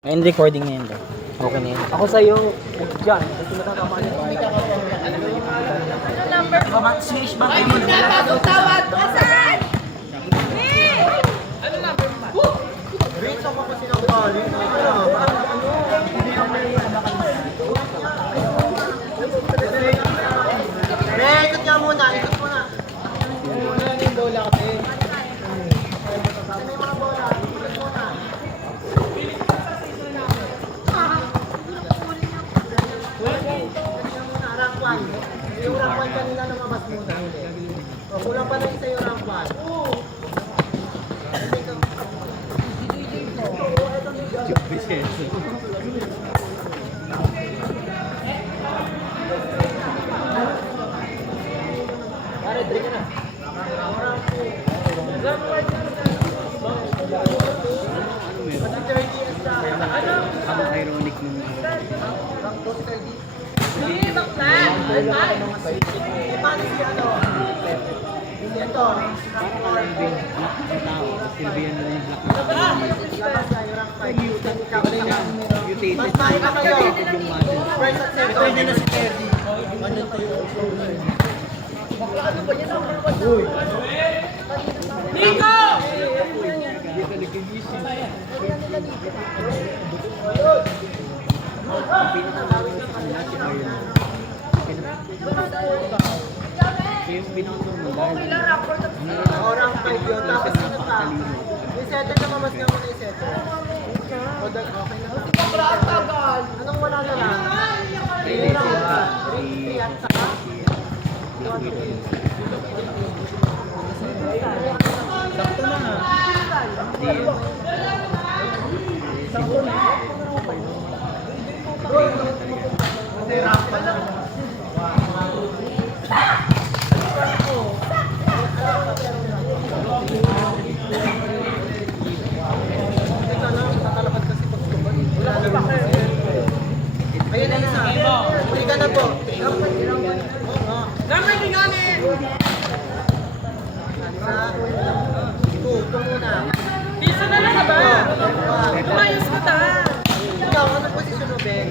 Ngayon recording na yun daw. Okay na yun. Ako sa'yo, dyan. Kasi matatamaan yung bala. Ano number? Switch ba kayo? Napapagtawad ko saan? Ano number mo? Rich ako kasi ng bali. Ikot nga muna, ikot muna. Muna yung bola kasi. May mga bola, ikot muna. Rank 1. Yung rank 1 kanina lumabas muna. O, kulang pa na isa yung rank 1. Pare, drink ka na. Ang ironic nung Hindi, bakla. Paano si ano? Ito. Silvian na yung black Labas na yung rank 5. Mas mahina kayo. First at second. Ito hindi na si Teddy. Ano to yung bakla ano ba yan? Uy. Nico! yung pinaka-normal Rank 5 yun. Tapos ano pa? Yung setter na mamas nga muna yung setter. O, okay na. Bakla ang tagal. Anong wala na lang? 3 at saka? sakto na nga Kasi rank pa lang. Ito na, tatalakad kasi pag subat. Wala na ba kayo? Ayun na isa. Hindi ka na po. Number ni Gani! Ito muna. Piso na lang ba? Umayos ka ta. Ikaw, anong posisyon mo, Ben?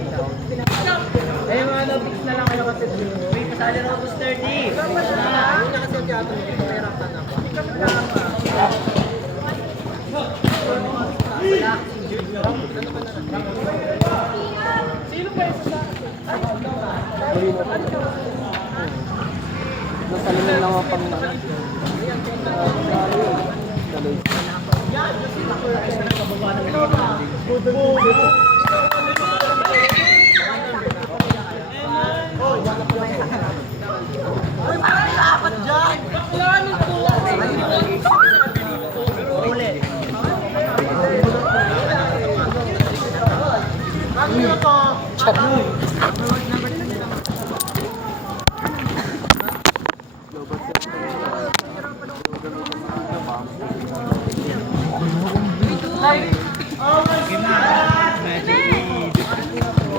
Eh, mga fix na lang kayo kasi. May kasali na ako 30. Dapat na. Yun na kasi ang teatro. May rank ka na. Hindi ka na. Wala. Sino ba isa sa nasalimin lang ako pang Uy, parang dapat dyan! bakla nito? Uli. Ano nyo to?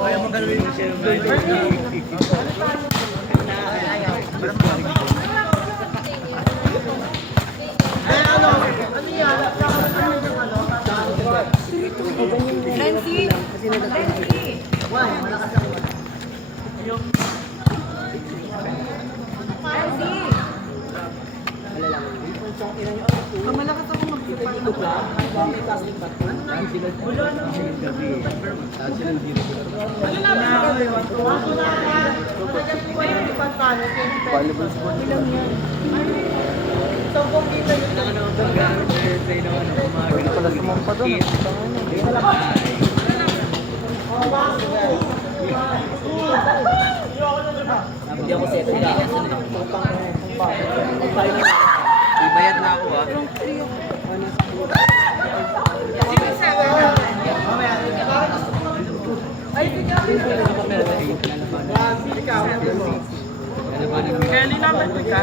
kaya magaluin mo siya Eh, ano? Ano yan? Ano yung ano? Nancy! Nancy! Why? Malakas ako. Nancy! Malakas ako magpapalala. Ano na ba? Sampung kita yun. pala sumampa doon Hindi ako set. ibayad na ako Sino sa Ay, bigyan ko. Ikaw. Kelly naman ka?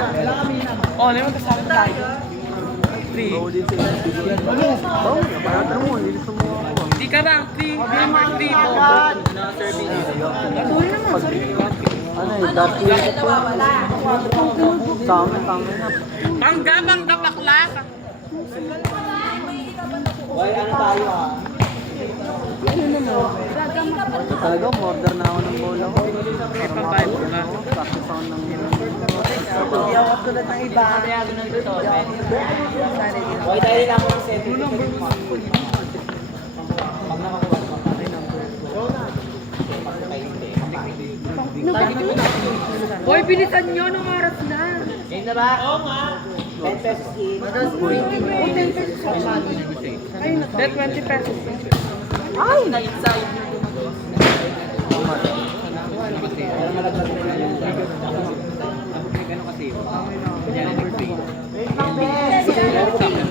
Oh, naman kasama tayo. 3. Hindi ka rank 3. Number 3 mo. ano eh dati tama na Bangga bakla. Why, ano tayo ah? Talaga, order na ako ng bola ko. May pambayad ko na. Sakto sound ng Hindi ako tulad ng iba. Okay, tayo lang ako ng setting. Hoy, bilisan nyo nung oras na. Game na ba? Oo nga. 10 pesos each. 10 pesos Then 20 pesos. Ay! Na-inside.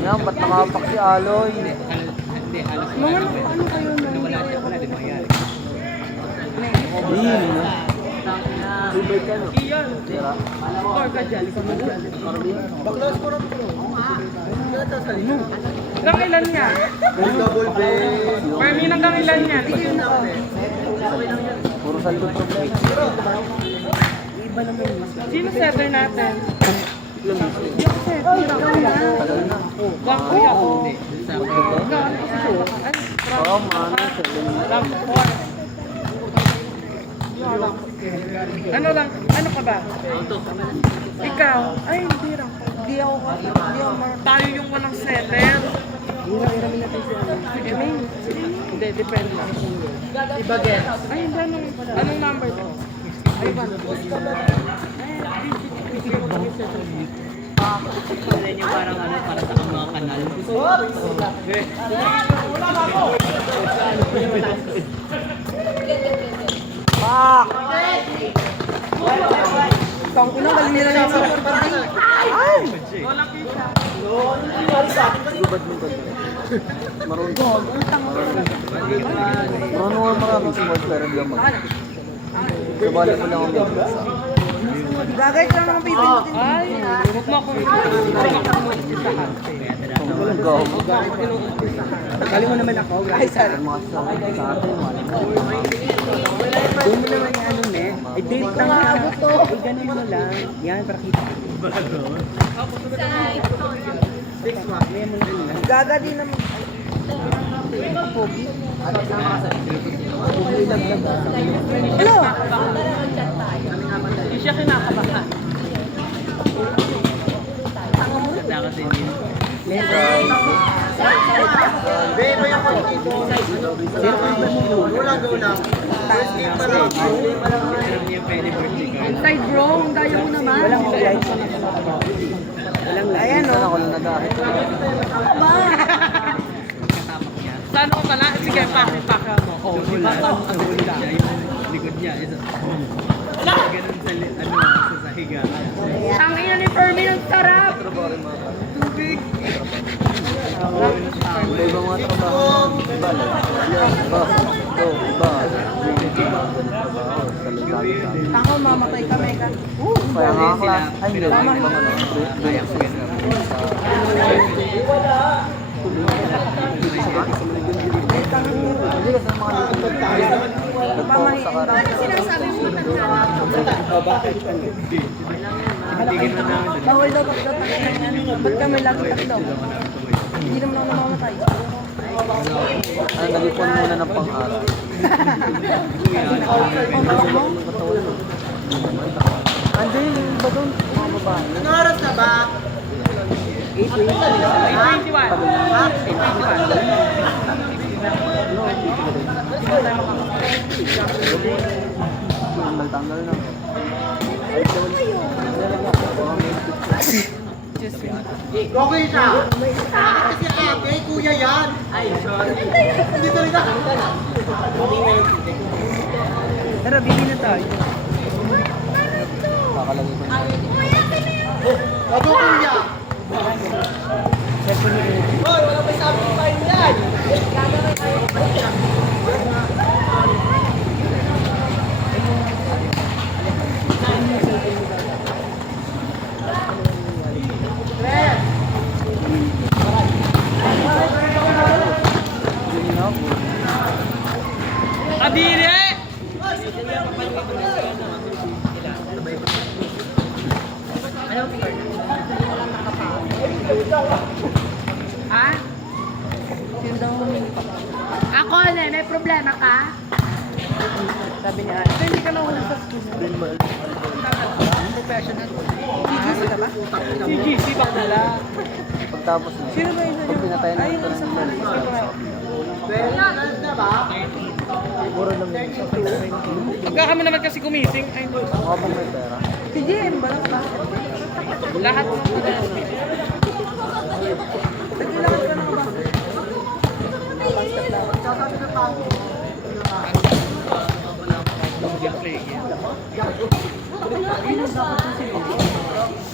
Yan, ba't nakapak si Aloy? Mga ano kayo na? Din. Iyon. Score ka dyan. Ikaw na dyan. Baklas ko rin po. Hanggang ilan niya? Double base. Fermi, hanggang ilan niya? Puro saldo problem. Sino setter natin? Tagal na. Gang kuya ko. Oo, mano. Lang 4. Ano lang? Ano ka ba? Ikaw? Ay, hindi lang. Hindi ako marunong. Tayo yung walang setter. Hiramin natin siya. Sige, May. Hindi, depende. Iba get. Ay, hindi. Anong number to? Ay, 1. Parang ano, para sa mga kanal. Pak! Kang ina, galing nila yung super party. Walang kita. Gubad mo ba? Marunong. Marunong ako maraming small pero hindi ako mag. Sabali mo lang ako mag-isa. Gagay ka lang naman pipindutin. Ay, huwag mo akong isahan. Walang gawa. Galing mo naman ako. Ay, Ang mga sa atin, wala. Doon mo naman yung ano, ne? Eh, date na nga abot to. Eh, ganun mo lang. Yan, para kita. Gaga din naman. Hello! Hindi siya kinakabahan. Be, may ako dito. Go lang, go lang. First game pa lang. Inside bro, ang daya mo naman. Walang light. Walang light. Ayan, Minsan oh. ako lang nag-ahit. Ba? Saan ako pala? Sige, pake mo. Oh, di ba to? Ang ganda. Likod niya, isa. Ganun sa, sa higa. Tangina ni Fermi, ang sarap. Tubig. Iba-iba mga trabaho. Iba lang. Iba. Ito, iba. Iba. Salutado sa amin. Tango, mamatay kami ka. Kaya nga class. Ay, hindi. Tama. Ibang ano. Hindi kasi mga Mamahiin ba? Ano sinasabi mo? Bawal daw tatlo. Ba't kami lagi tatlo? Hindi naman ako namamatay. nag-ipon muna ng pang-araw. Andi, yung iba doon, mga babae. Ano oras na ba? 8:21. Tanggal na. Okay siya. Kasi ate, kuya yan. Ay, sorry. Hindi talaga. Tara, bigyan na tayo. Kakalagay ko na. Bago kuya. Hoy, wala pa sabi ko kayo yan. Kadiri! Ha? Sino daw humingi pa? Ako, may problema. Problema ka? Sabi niya, ano? Hindi ka nahuli sa school. Professional. GGC ka ba? GGC ba pala? Pagtapos na. Sino ba yun? Pag pinatayan Ay, na yung ito isang ng mali. Well, na ba? Siguro lang yun. Pagka kami naman kasi gumising, ay, Mukha bang may pera? si JM ba lang ba? Lahat ng mga nagkailangan ka na ba? Sasabi na pa.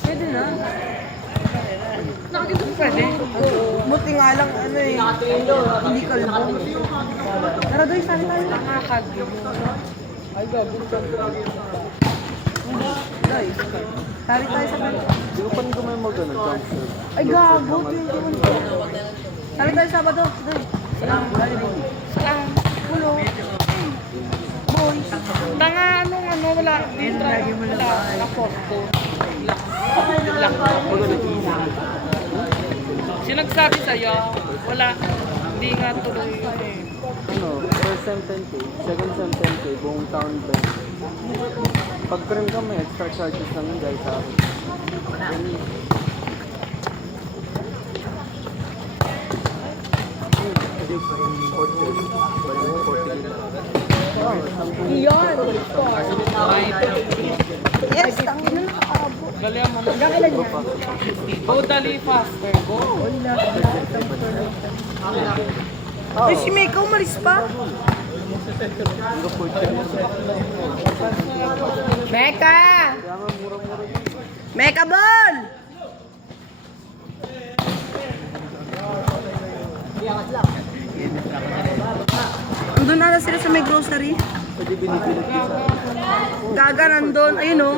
Pwede na. Pwede. Buti nga lang, ano eh. Hindi ka lang. Tara doy, sali tayo. Nakakagyo. Ay, gago. Doy, sali tayo sa band. Di ko pa nito may mag-ano, jump shoot. Ay, gago. 21 ko. Sali tayo Sabado. Doy. Saan? Pulo. Boys. Tanga, ano, wala. Wala. Naposto. Sinagsabi sa'yo, wala. Hindi nga tuloy eh. Ano, first sem 10K, second sem 10K, buong town ba? Pag trim ka may extra charges lang yun guys sa akin. Iyon! Yes, tangin na nakaabo. Galing mo na. Kailan yan? Totally faster. Go. Ay, si Meka umalis pa? Meka! Meka ball! Nandun na sila sa may grocery. Pwede binibilit ko sa Gaga nandun. Ayun o.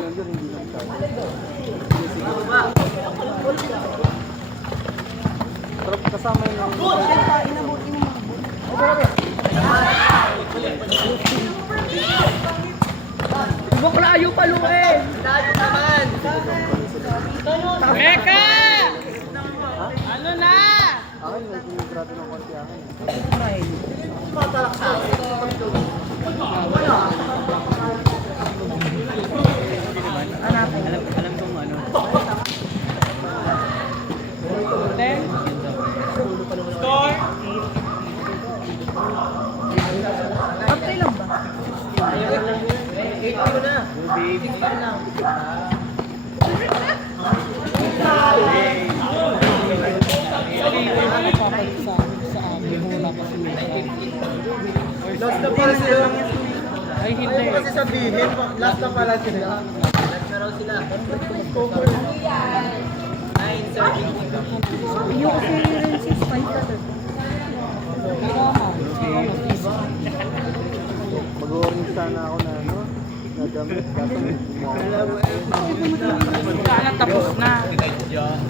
pero kasama yun lang. Ibok layo pa luwe. Meka! Ano na? Akin, may ginigrado ng konti akin. Alam kong ano. Then, score. Okay lang ba? Last na pala sila. Ay, hindi. Ayaw kasi sabihin, last na pala sila. Last na raw sila. Yung appearances, 5 ka doon. Mag-orange sana ako na ano, na damit. Kaso Sana tapos na.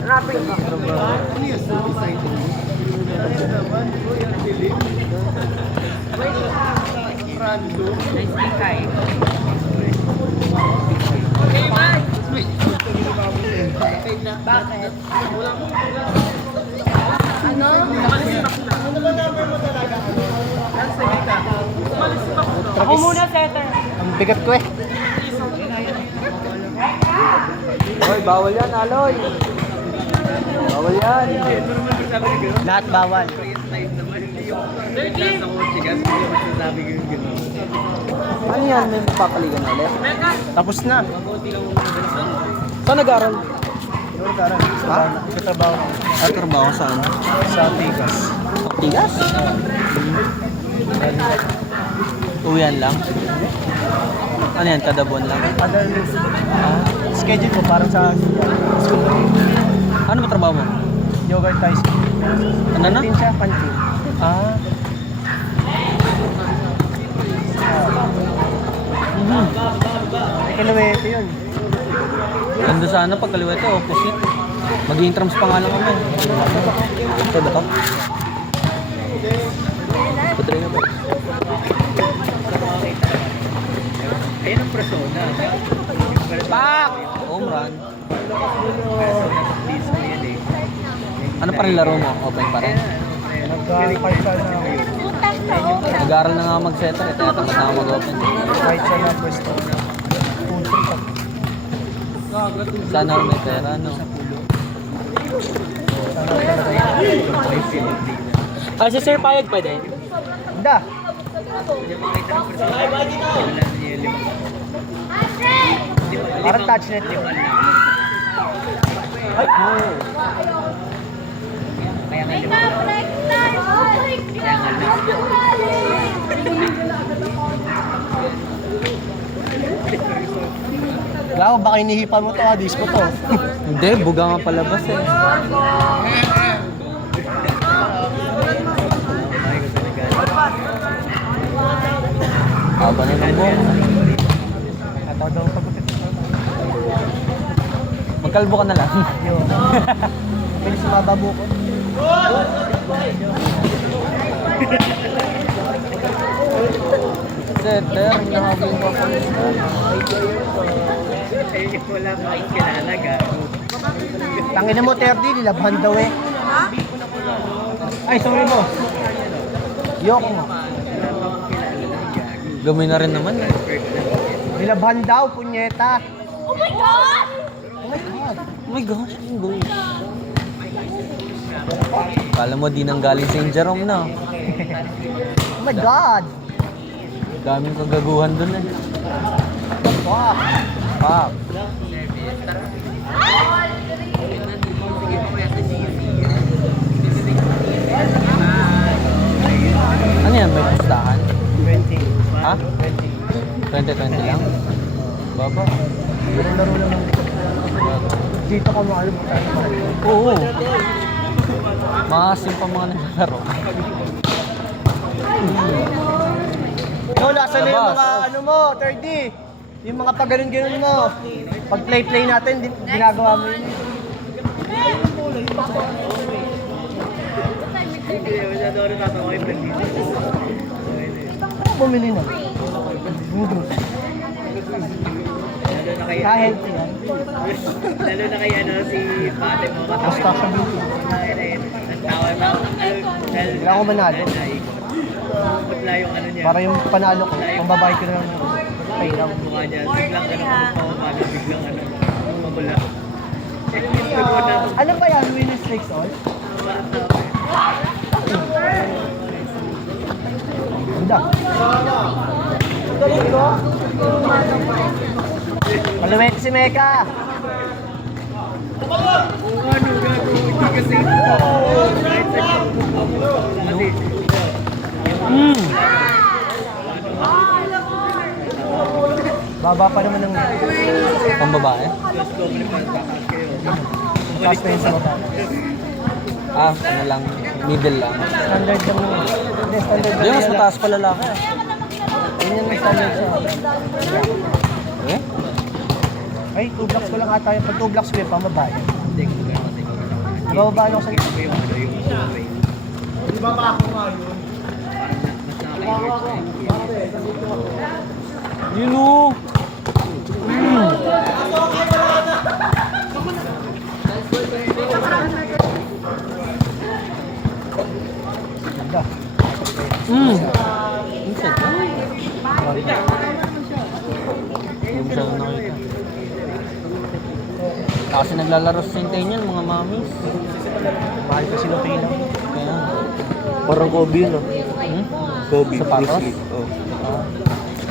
Rapid ka. Nice kay. Okay, bye. Bakit? Ano? Ako muna, Setter. ang bigat ko eh. Hoy, bawal yan, Aloy. Bawal yan. Lahat bawal. Ano yan? May papaligan ulit? Tapos na. Saan nag-aral? Ha? Sa trabaho. Ah, trabaho saan? Sa Tigas. Tigas? Uwian lang? Ano yan? Kada buwan lang? Schedule ko parang sa school. Ano ba trabaho mo? Yogurt ice cream. Ano na? Pantin siya, pantin. Ah. Kilometer yun. Ganda sana pag kaliwa ito, opposite. Mag-intrams pa nga lang kami. Ito ba ito? Patry na ba? Ayun ang persona. Pak! Home run. Please mo yun eh. Ano pa rin laro mo? Open pa rin? Nag-qualify na. Nag-aaral na nga mag-setter eh, kaya tapos na ako mag-open. Kahit sa na pwesto. Country ka. Sana may pera, no? Ah, si Sir Payag pa din? Da. Parang touch net yun. Ay, Gawa, baka inihipan mo to ha, disco to. Hindi, buga nga palabas eh. Haba na ng buhok. Ataw daw pagkutip. Magkalbo ka na lang. Yun. Pwede sa mababo ko. Setter, nahabing ko pa. Wala makikilala, gago. Tangina mo, 30, nilabhan daw eh. Ay, sorry boss. Yok mo. Gamay na rin naman eh. Nilabhan daw, punyeta. Oh my God! Oh my God. Oh my gosh, ang goy. Kala mo di nang galing St. Jerome na. Oh my God. Daming kagaguhan dun eh. Wow. Pak. Ano yan? May pustahan? 20. Ha? 20 lang? Baba. Laro-laro naman. Dito ka mo alam. Oo. Maasim pa mga naglalaro. Yo, nasa na yung mga ano mo, 30. Yung mga pag ganun mo. Pag play natin, ginagawa mo yun. Bumili na. Noodles. Kahit yan. Lalo na kay ano, si Pate mo. Basta siya beauty. Ang tawa na. Kailangan ko manalo. Putla yung ano niya. Para yung panalo ko, pambabayad ko na lang ng payroll. Mukha niya. Biglang ganun pumapalo. Biglang ano. Mamula. Ano ba yan? Winners takes all? Ganda. Galing ko. Paluwet si Mecca. Ano gago? Hindi kasi. Kahit sa kasi. Baba pa naman ng Pambabae? class na yun sa baba. Ah, ano lang. Middle lang. Standard lang naman. Hindi, standard Hindi, mas mataas pa lalaki. Yun yung may standard sa... Eh? Ay, 2 blocks ko lang ata yun. Pag 2 blocks ko yun, pambabae. Bababa ako sa... Di ba ba ako nga yun? Yun o! Ganda. Insect ka? Yung siya na nakita. Kasi naglalaro sa Centennial, mga mamis. Mahal kasi ng pila. Kaya, Parang Kobe yun, ah. Kobe. Sa patos? Oh.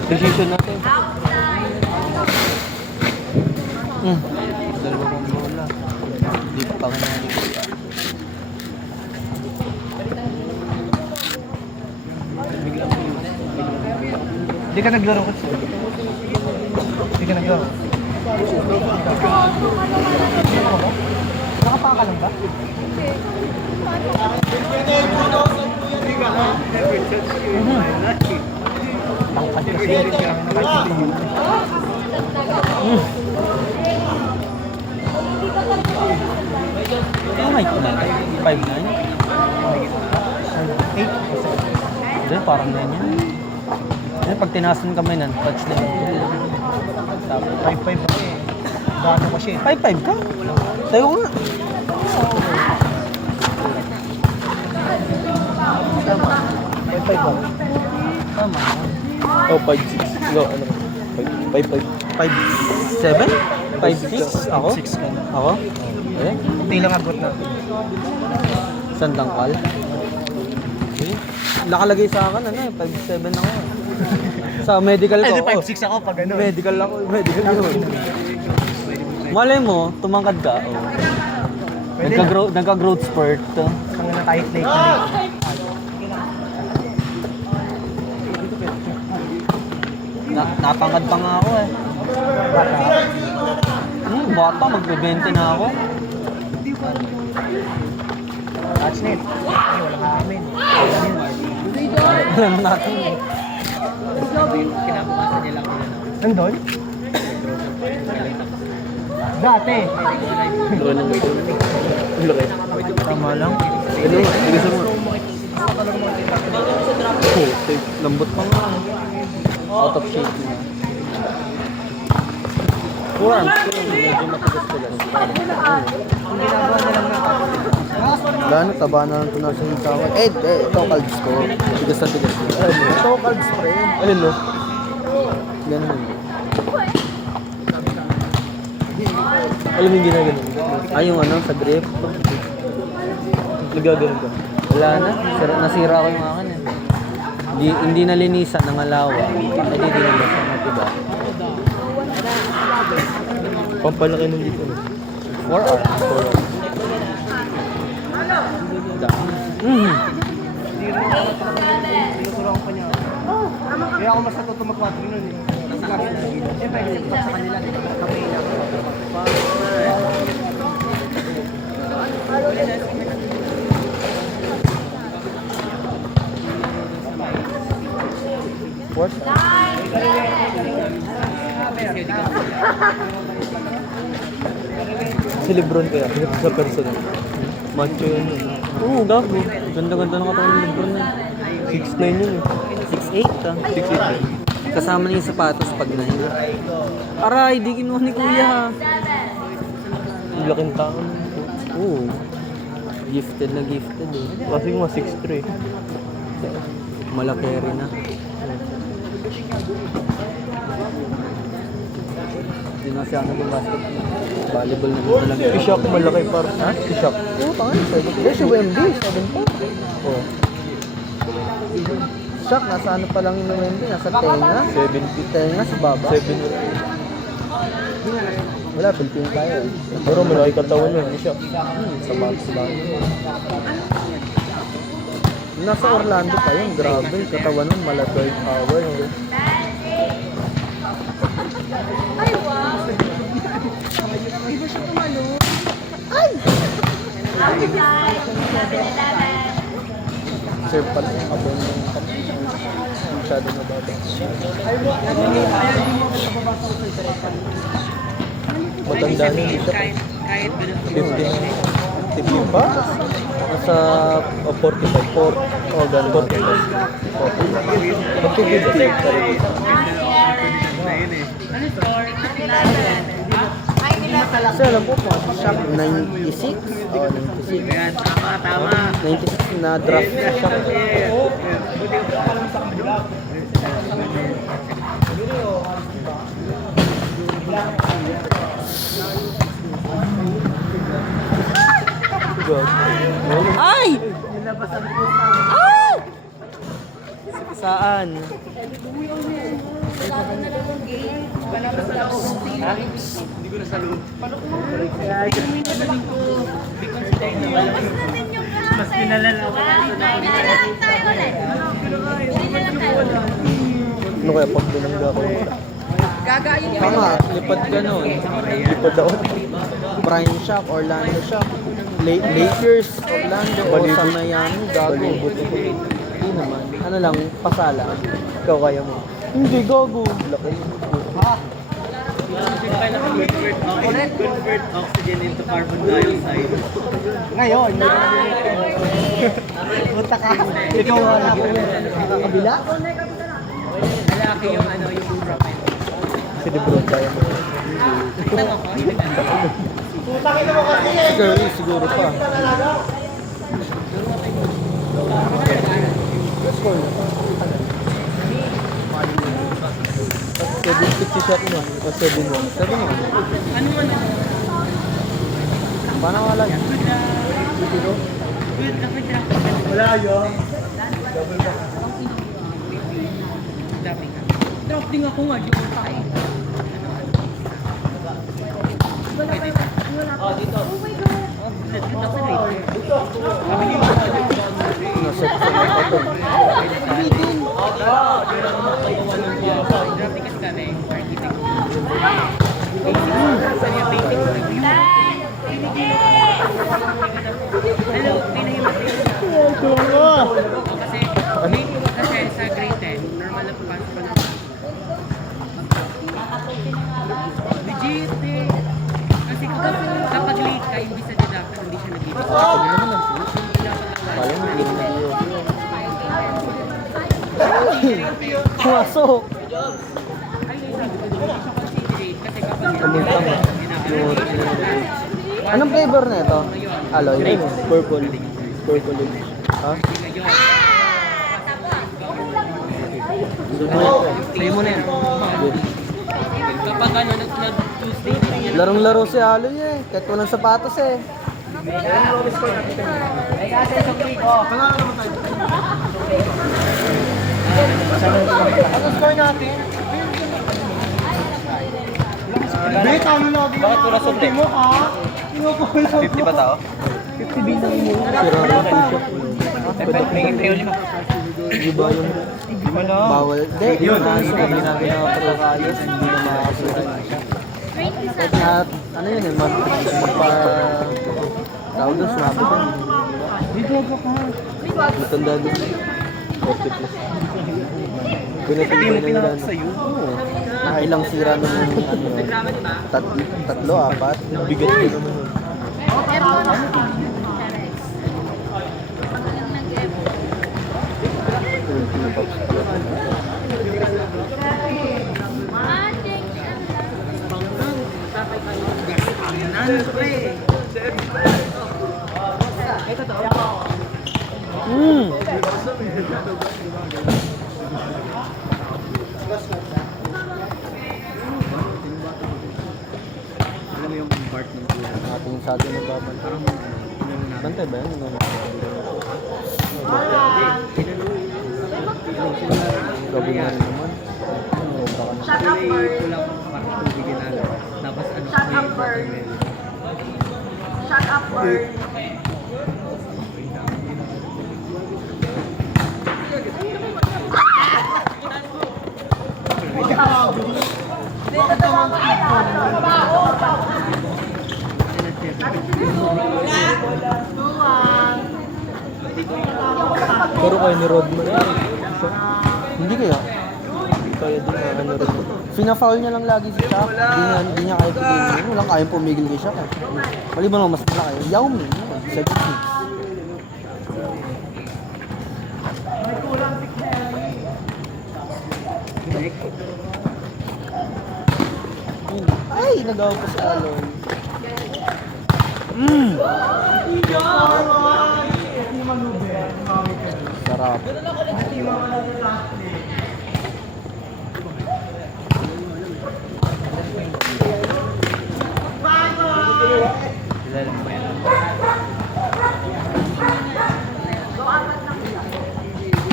Decision natin. dalawa kong bola. Di pa kanya ni Kuya. Hindi ka naglaro kasi. Hindi ka naglaro. Nakapaka lang ba? Tangkad kasi. Ano may 5'9"? 8. Hindi, parang ganyan. Hindi, pag tinaas ng kamay nan, touch na yun. 5'5 kasi. Gano kasi. 5'5" ka? Tayo nga. Tama. 5'5 5'5" ako. Tama. Oh, 5'6". No, ano? 5'5". 5'7"? 5'6"? Ako? 6 ka na. Ako? Eh? Hindi lang abot natin. Sandangkal? Eh? Nakalagay sa akin, ano eh, 5'7" ako. Sa medical ko. Ay, di oh. 5'6 ako pag ano. Medical ako, medical yun. Malay mo, tumangkad ka. Oh. Nagka-growth spurt. Ang na kahit late na late. Napangkad pa nga ako eh. Bata, magbe-20 na ako. Touch net. Ay, wala ka amin. Alam natin eh. Kinabukasan niya lang nila. Nandun? Dati. Ang laki. Tama lang. Ano nga? Bilisan mo. Oh, lambot pa nga. Out of shape na. Kurang. Medyo matigas-tigas. Wala na, taba na lang ito na sa akin. Ito calds ko. Tigas na tigas. Ito calds pa rin. Alin no? Ganun. Alam mo yung ginagano? Ay, yung ano, sa grip. Nagagano ka? Wala na. Nasira ko yung akin eh. Hindi nalinisan ng alawa. Hindi dinabas ang matiba. Pampalaki nung dito. 4 hours. Tinuturuan ko pa niya. Kaya ako mas natuto mag-quadri nun eh. Nasa kasi na gila. Siyempre, sa kanila, di ba? Kami lang. What? Si Lebron kaya, sa personal. Macho yun. Oo, gago. Ganda-ganda ng katawan ng Lebron na. 6'9" yun. 6'8" ah. 6'8". Kasama niya yung sapatos pag nahiya. Aray, di kinuha ni kuya. Ang laking tao. Oo. Gifted na gifted eh. Kasi nga 6'3". Malaki rin na. Hindi na siya nag-basket. Volleyball na dito lang. Si Shaq malaki par. Ha? Si Shaq. Oo, tanga. 7. Si Wemby, 7 pa. Oo. Shock, nasa ano pa lang yung Wemby? Nasa tenga? 70. Tenga sa baba? 7. Wala, Pilipino tayo. Pero malaki katawan yun, si Shaq. Sa baba. Nasa Orlando pa yun, grabe. Katawan nun, malatoy power. Serve pala yung kabon ng masyado na baba. Matanda na si Shaq. 50 pa? Nasa 45. oh, ganun. 45. Kasi alam ko po, Shock 96? Oo, 96. Tama. 96 na draft si Shock. Ay! Ay! Saan? Mas pinalalaman. Ano kaya pag binangga ko? Tama, lipad ka nun. Lipad ako. Prime Shock, Orlando Shock. Lakers, Orlando, o sa Miami, gago. Hindi naman. Ano lang, pasala. Ikaw kaya mo. Hindi, gago. Laki. Convert oxygen into carbon dioxide. Ngayon, punta ka. Ikaw wala ko. Kabila? Lalaki yung ano, yung propane. Si Lebron kaya mo. Curry, siguro pa. score niya? 7-6 shot mo. O 7-1. 7-1. Ano man? Paano nga lang? Good na good draft. Wala yun. Drafting ako nga, yung tayo. Nasa sa mga ito. Drafting kasi kami, architect. Saan yung basic? Hello, may nahimatay na. Kasi sa grade 10, normal na pasok pa naman. Legit eh. Kasi kapag late ka, yung visa deduction, hindi siya nag-ibig. Alam mo, hindi na yun. Pumasok! Kasi kapag Kamunta mo. Anong flavor na ito? Aloy? Purple. Purple. Ha? play mo na yan. Kapag ano, nag-Tuesday na yan. Larong-laro si Aloy eh. Kahit walang sapatos eh. Ano score natin? Bet, ano lagi Bakit wala sa ulti mo ha? Inukulang mo. 50 ba tao? 50 binang mo. Sira rin t-shirt mo. May intriyo lima. Di ba yung Lima na. bawal? Hindi, yun. Hindi na pinapakayos. Hindi na makakasuhan. Kahit nga, ano yun eh, magpa... Tawag doon, sumabot yun. Matanda doon. 40 plus. Pinatibay na nila. Oo. Nakailang sira nung tatlo, apat. Bigat ko naman yun. Alam mo yung part ng kuya. Ating sa atin na babal. Bantay ba yan? Gabi na rin naman. Shut up, bird. Tapos ano? Shut up, bird. Shut up, bird. Pero kayo ni Rodman. Hindi kaya? Kaya din na ano rin. Fina-foul niya lang lagi si Shaq. Hindi niya kaya pipigil. Walang kayang pumigil kay Shaq. Maliban naman mas malaki. Yao Ming. 7-6. Ay, nagawa pa si Alon. Sarap.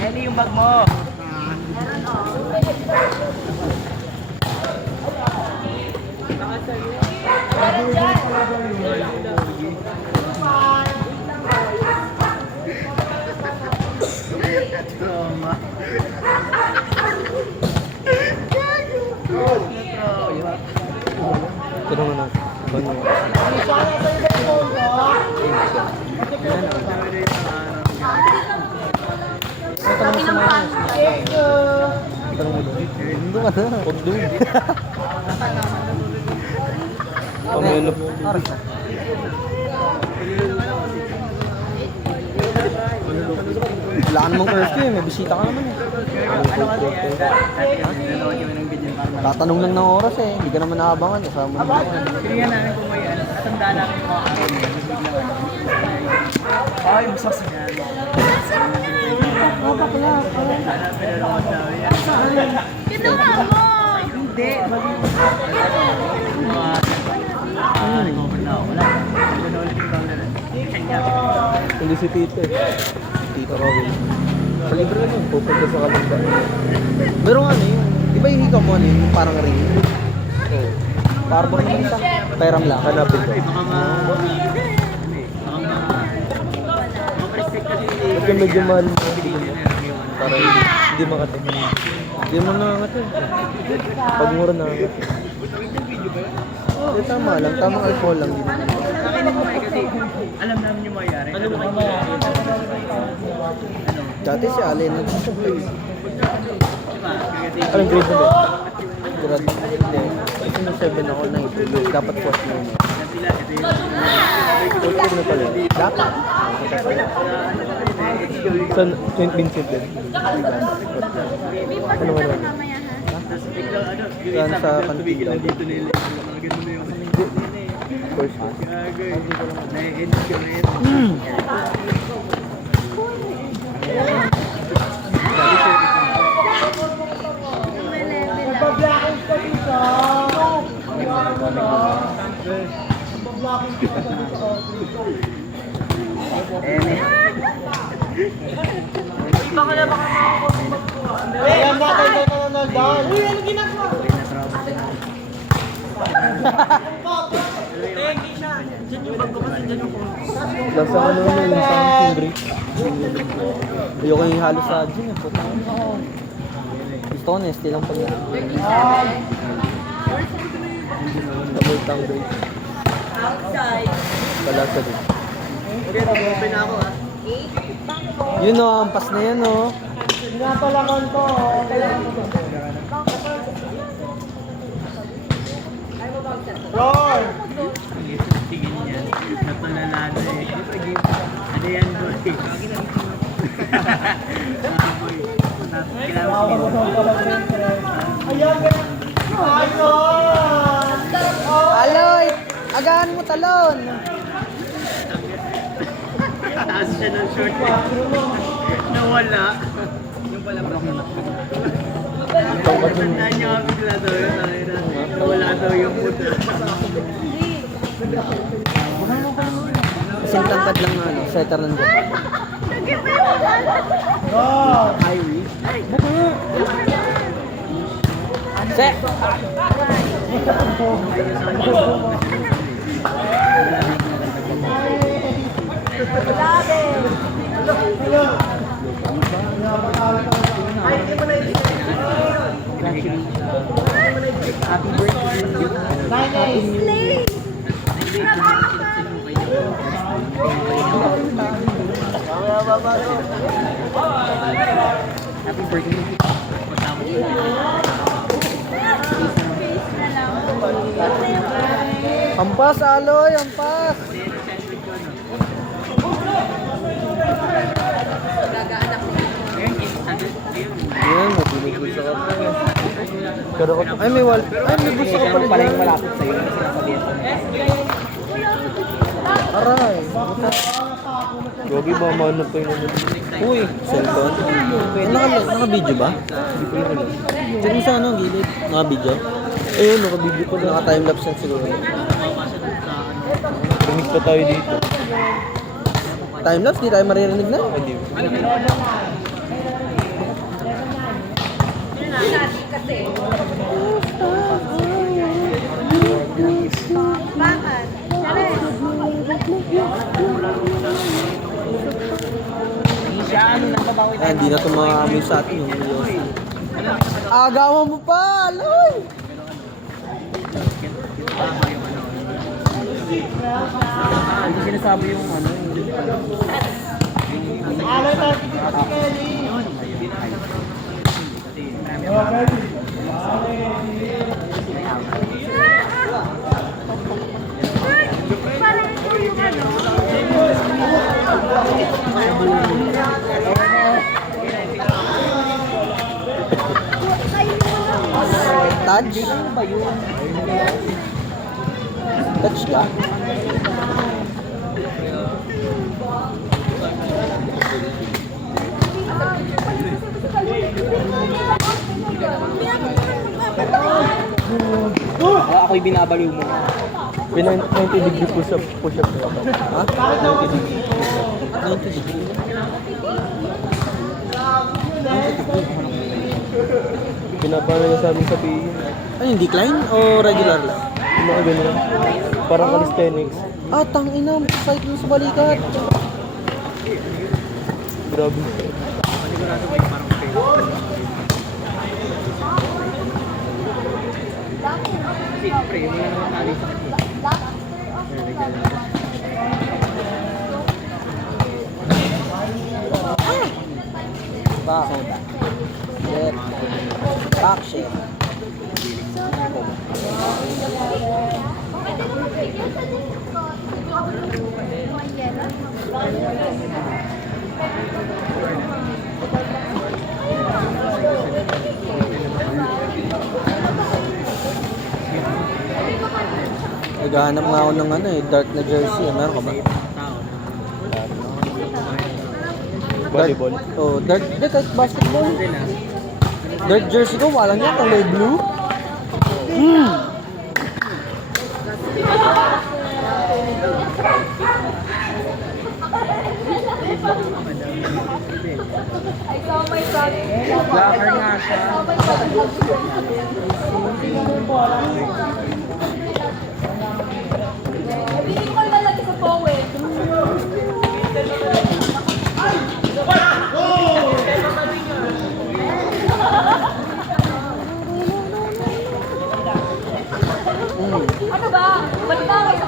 Ellie, yung bag mo. Pero ano? Bano? Kami ng pan. Tanong mo doon. Hindi ka na. Huwag doon. Pamelo. Aras na. Wala ka namang curfew eh. May bisita ka naman eh. Tatanong lang ng oras eh. Hindi ka naman nakabangan. Kasama mo naman. Tingnan namin kung may ano. Tandaan namin yung mga ano. Ay, masas yan. Oh, bakla. Kinuha mo! Hindi. Hindi si Tito eh. Tito Robin. Sa libre lang yun, pupunta sa kalamba. Pero ano yung, di ba yung hikaw mo ano yung parang ring? Oo. Barbon naman siya. Peram lang. Hanapin ko. Kasi medyo mahal mo. Para hindi makatin. Hindi mo nangangatin. Pag mura nangangatin. Hindi, tama lang. Tamang alcohol lang din. Alam namin yung mayari. Ano mo kayo? Dati si Allen nag-supply. Anong grade mo ba? Grad. Hindi. Kasi nung 7 ako, 9. Dapat 14 yun. 14 na pala. Dapat. Sa St. Vincent din. Ano nga lang? Yan sa kantin daw. Of course. Ayan ba tayo nanonood doon? Uy, ano ginagawa? Lasa ano na yung isang drink. Ayoko yung halos sa gin. Puta. Gusto ko Nestle lang pag double tongue drink. Kalasa din. Okay, nag-open ako ha. Yun o, ampas na yan o. Pinapalaman ko. Roar! Tingin niya. Napalalado eh. Ano yan, boy? Aloy! Agahan mo talon! Taas siya ng short. Nawala. Yung pala Tandaan niya kami sila daw yun. Nawala daw yung mood. Kasing tangkad lang na ano, setter ng dyan. Irie. Se! Happy birthday. Happy birthday. Ampas, Aloy! Ampas! Yan, mabinig ko sa kapatid. Pero ako, Ay, may Ay, may gusto ka pala Pala yung dyan. malapit sa'yo. Sinasabihan ko. Aray. Gogi ba maano pa yun? Uy, cellphone. Naka-video ba? Check mo sa ano, gilid. Naka-video? Ayun, nakabigyo ko na. Naka-timelapse yan siguro. Tumig pa tayo dito. Timelapse, di tayo maririnig na. Hindi. Ay, hindi na ito makakamoy sa atin yung Diyos. Agawan mo pa, Aloy! Hindi sinasabi yung ano. Alay tayo dito si Kelly. Touch? Touch ka. Ako'y binabaliw mo. 90 degree push-up na ako. Ha? 90 degree. 90 degree. Pinapano niya sa amin sabihin. Ano yung decline o regular lang? Yung mga ganyan. Parang calisthenics. Ah, tangina, cycle sa balikat. Grabe. Siyempre, yung mga naman tali sa Back. Shit. Back shit. Naghahanap nga ako ng ano eh, dark na jersey. Meron ka ba? Volleyball. Oh, dark. Hindi, kahit basketball. Dark jersey ko, walang niya, kulay blue. Blacker nga siya. Hindi ko naman lagi sa poet. Ano ba? Balik na kayo.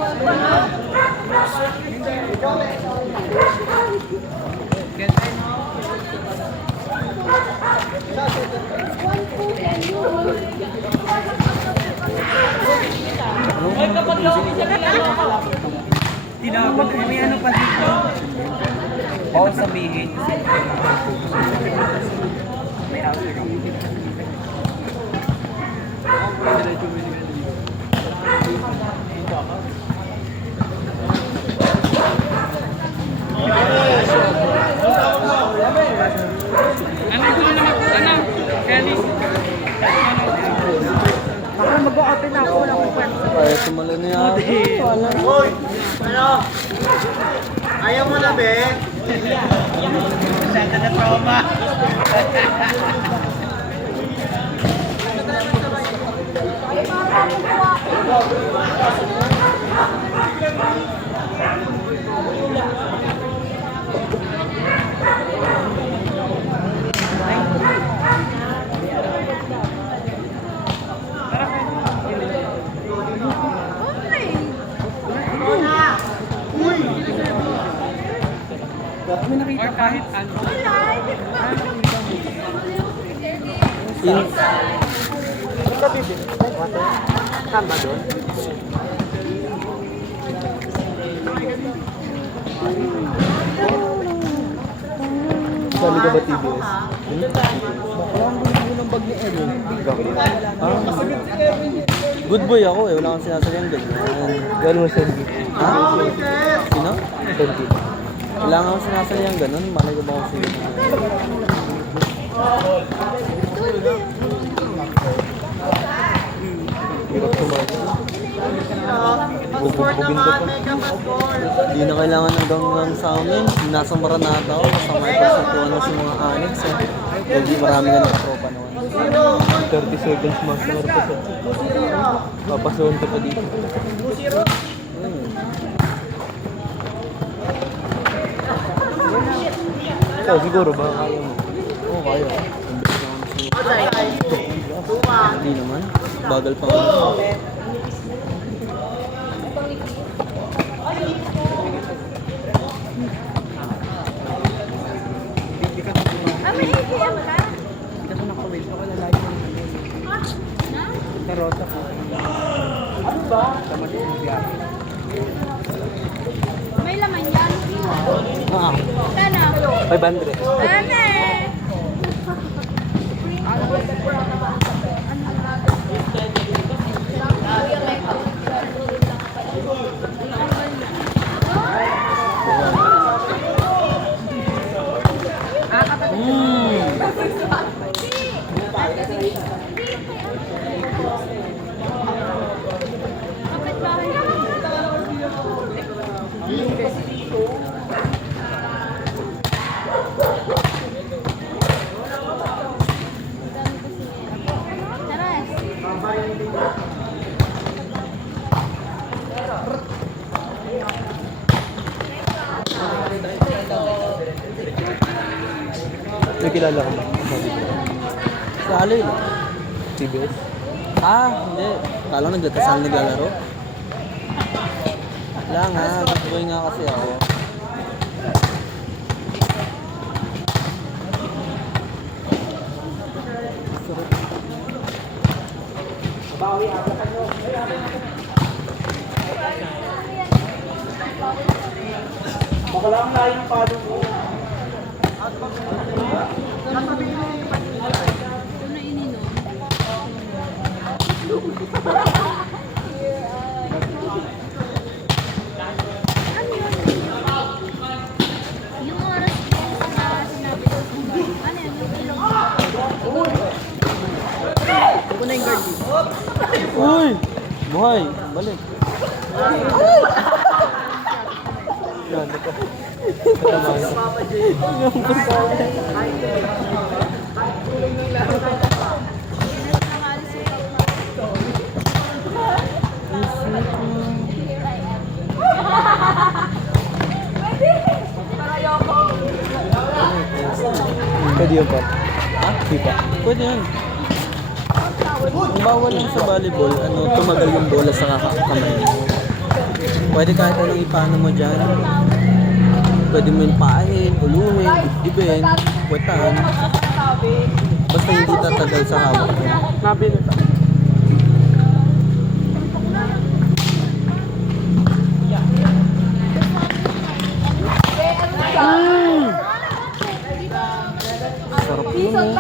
Tinapon na, may ano pa dito. Bawal sabihin. May after. Baka mag-open ako, wala akong kwento. Kaya sumala na yan. Wala. Hoy! Ano? Ayaw mo na, be? Masyado na trauma. May nakita kahit ano. In, Tama doon? Sali ka ba TBS? Parang gulo ng bag ni Evan. Good boy ako eh, wala akong sinasalihan ganyan. Gano'n mo Sandy? Ha? Sino? Sandy. Wala nga akong sinasalihan ganun, malay ko ba akong sinasalihan? Hirap tumagal. Bubugbugin ka pa. Hindi na kailangan ng ganggang sa amin. Nasa Maranata ako, kasama yung persentuhan mo sa mga annex eh. Hindi marami na nakatropa naman. 30 seconds mas na pa papasuhan ka pa dito. Ikaw, siguro ba kaya mo? Oo, kaya. Hindi naman. Bagal pa nga. May ATM ka? Hindi ako nakawin. Ako lalayo ng Tarota ko. Ano ba? Tama din yung biyahe. May laman yan. Ah, Sana. 500. Sana. May kilala ko ba? Sa alay lang. CBS? Ah, hindi. Kala ko nagkasal naglalaro. Wala nga, good boy nga kasi ako. Yung oras na sinabi ko, ano yun, yung ilong. Ako na yung guard dito. Uy! Buhay! Balik. Yan, ito. Katama ko. Pwede yun pa. Ha? Di pa. Pwede yun. Ang bawal lang sa volleyball, tumagal yung bola sa kamay mo. Pwede kahit anong ipano mo dyan. Pwede mo yung paahin, uluhin, dibdibin, puwetan. Basta hindi tatagal sa hawak mo. Mabilis. Sarap yun eh.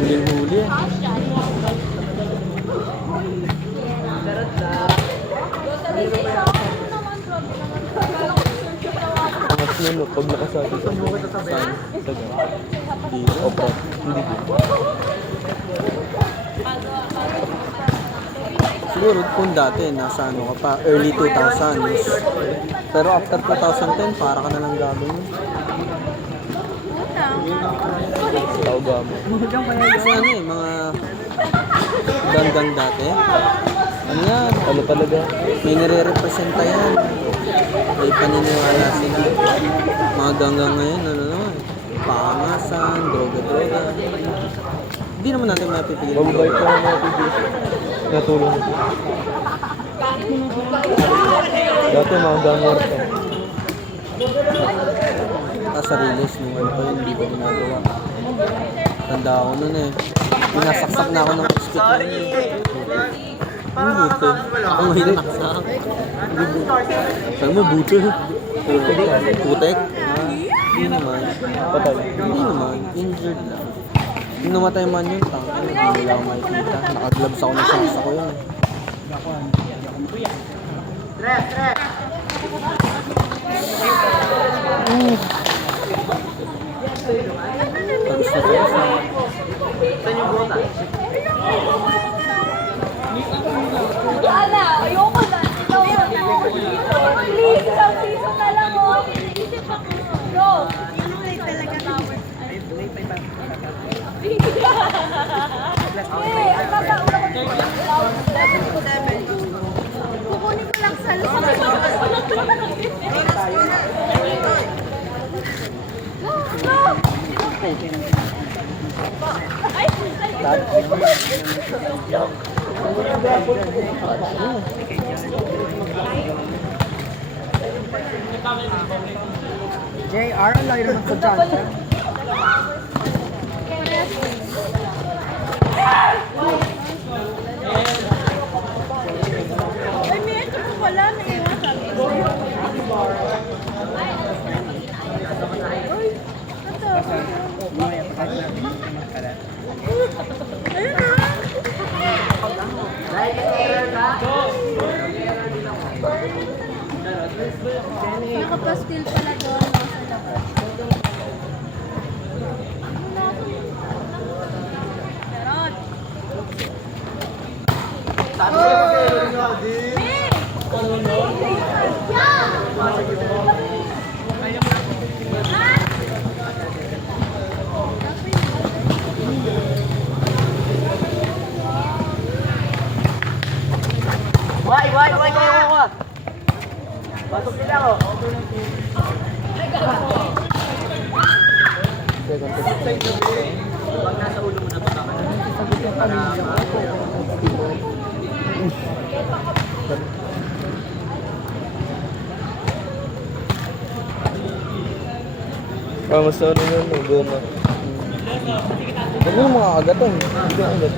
Huling-huli eh. Angat nyo, no? Pag nakasabi sa mo. Saan? Sa gano'n. Dito. O, prop. Hindi dito. Siguro kung dati, nasa ano ka pa, early 2000s. Pero after 2010, para ka na lang gagawin. Tao gamo. Kasi ano eh, mga ganggang dati. Ano yan? Ano talaga? May nire-representa yan. May paniniwala sila. Mga ganggang ngayon, ano naman, pangasan, droga-droga. Hindi naman natin mapipigil. Mababait ko ng mga PBS. Natulong. Dati mga gangor ka. Kasarilis nung ano pa yun, hindi ko ginagawa. Tanda ako nun eh. Pinasaksak na ako ng biscuit nun eh. Ano buto? Ako may naksak. Saan mo buto? Putek? Hindi naman. Patay. Hindi naman. Injured lang. Yung namatay man yun, tangin. Hindi wala ako makikita. Nakagloves ako ng saksa ko yun. Tapos na tayo. Ana, ayoko na. Please, isang season na lang oh. Go. Ang tataula ko dito. Kukunin ko lang sa loob. JR, ang layo ng kodyante. Ay, may ito po pala. Naiwan sabi ko sa'yo. Uy, ito. Ayun na. Nakapastil pala doon sa labas. Charot. Why kayo kuha. Pasok sila ko. Pag nasa ulo mo na patakan. Mas ano yun, may goma. Huwag mo mga agatan. Hindi ka agat.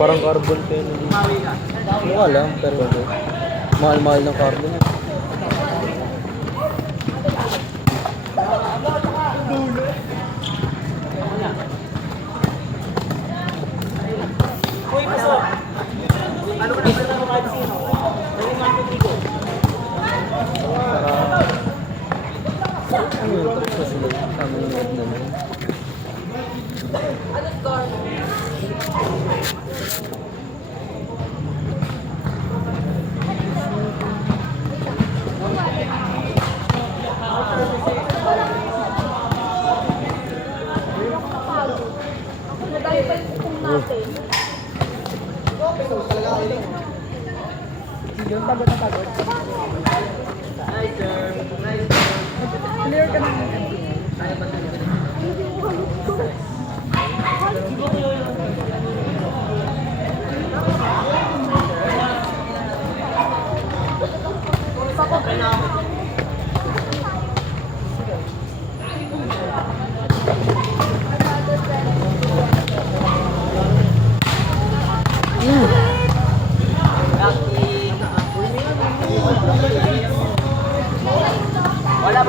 Parang carbon pen. Mukha lang, pero ano. Mahal-mahal ng carbon. Ano yun? Tapos sila kami yung head na yun. Dahil pa yung kung natin. Yung pagod na pagod. Clear ka naman. Bola.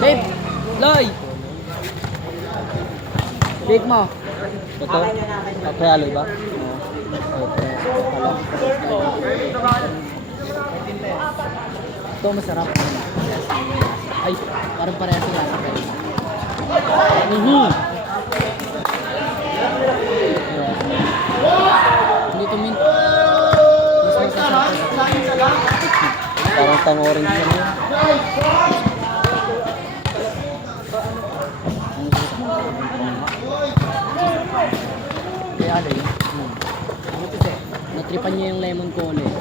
Babe! Loy! Bake mo. Ito? Payaloy ba? Ito masarap. Ay, parang parehas yung lasa. Hindi ito mint. Mas masarap. Parang tang-orange siya niya. Kaya ano yun? Natripan niya yung lemon ko ulit.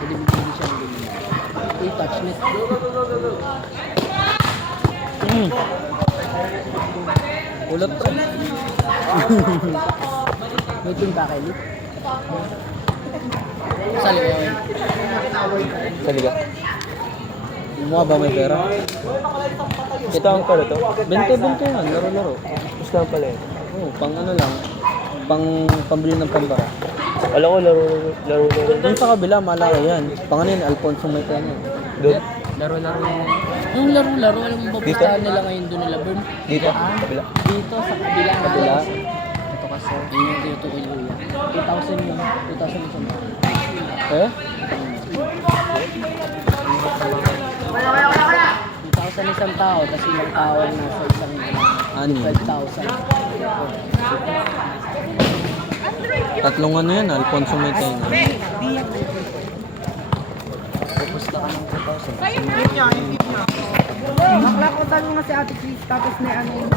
Pwede bigyan siya ng ganyan. Uy, touch net. Ulot to. May team ka, Kelly? Sali kayo yun. Saliga. Mukha ba may pera? Ito ang pala to. Bente yan. Laro-laro. Gusto lang pala yun. Oo, pang ano lang. Pambili ng pambara. Alam ko, laro. Yung sa kabila, malaki yan. Pang ano yun, Alfonso may pena. Doon? Laro-laro yan. Yung laro-laro, alam mo ba pustahan nila ngayon doon nila, Bern? Dito? Kabila? Dito, sa kabila. Kabila? Ito kasi, yun yung tinutukoy ko yan. 2,000 yun. 2,000 isang taon. Eh? 2,000 isang tao, tapos ilang tao ang nasa isang Ani? 12,000. Tatlong ano yan, Alfonso may pena. Pupusta ka ng 2,000. Bakla ko tanong na si Ate Chris, tapos may ano yun.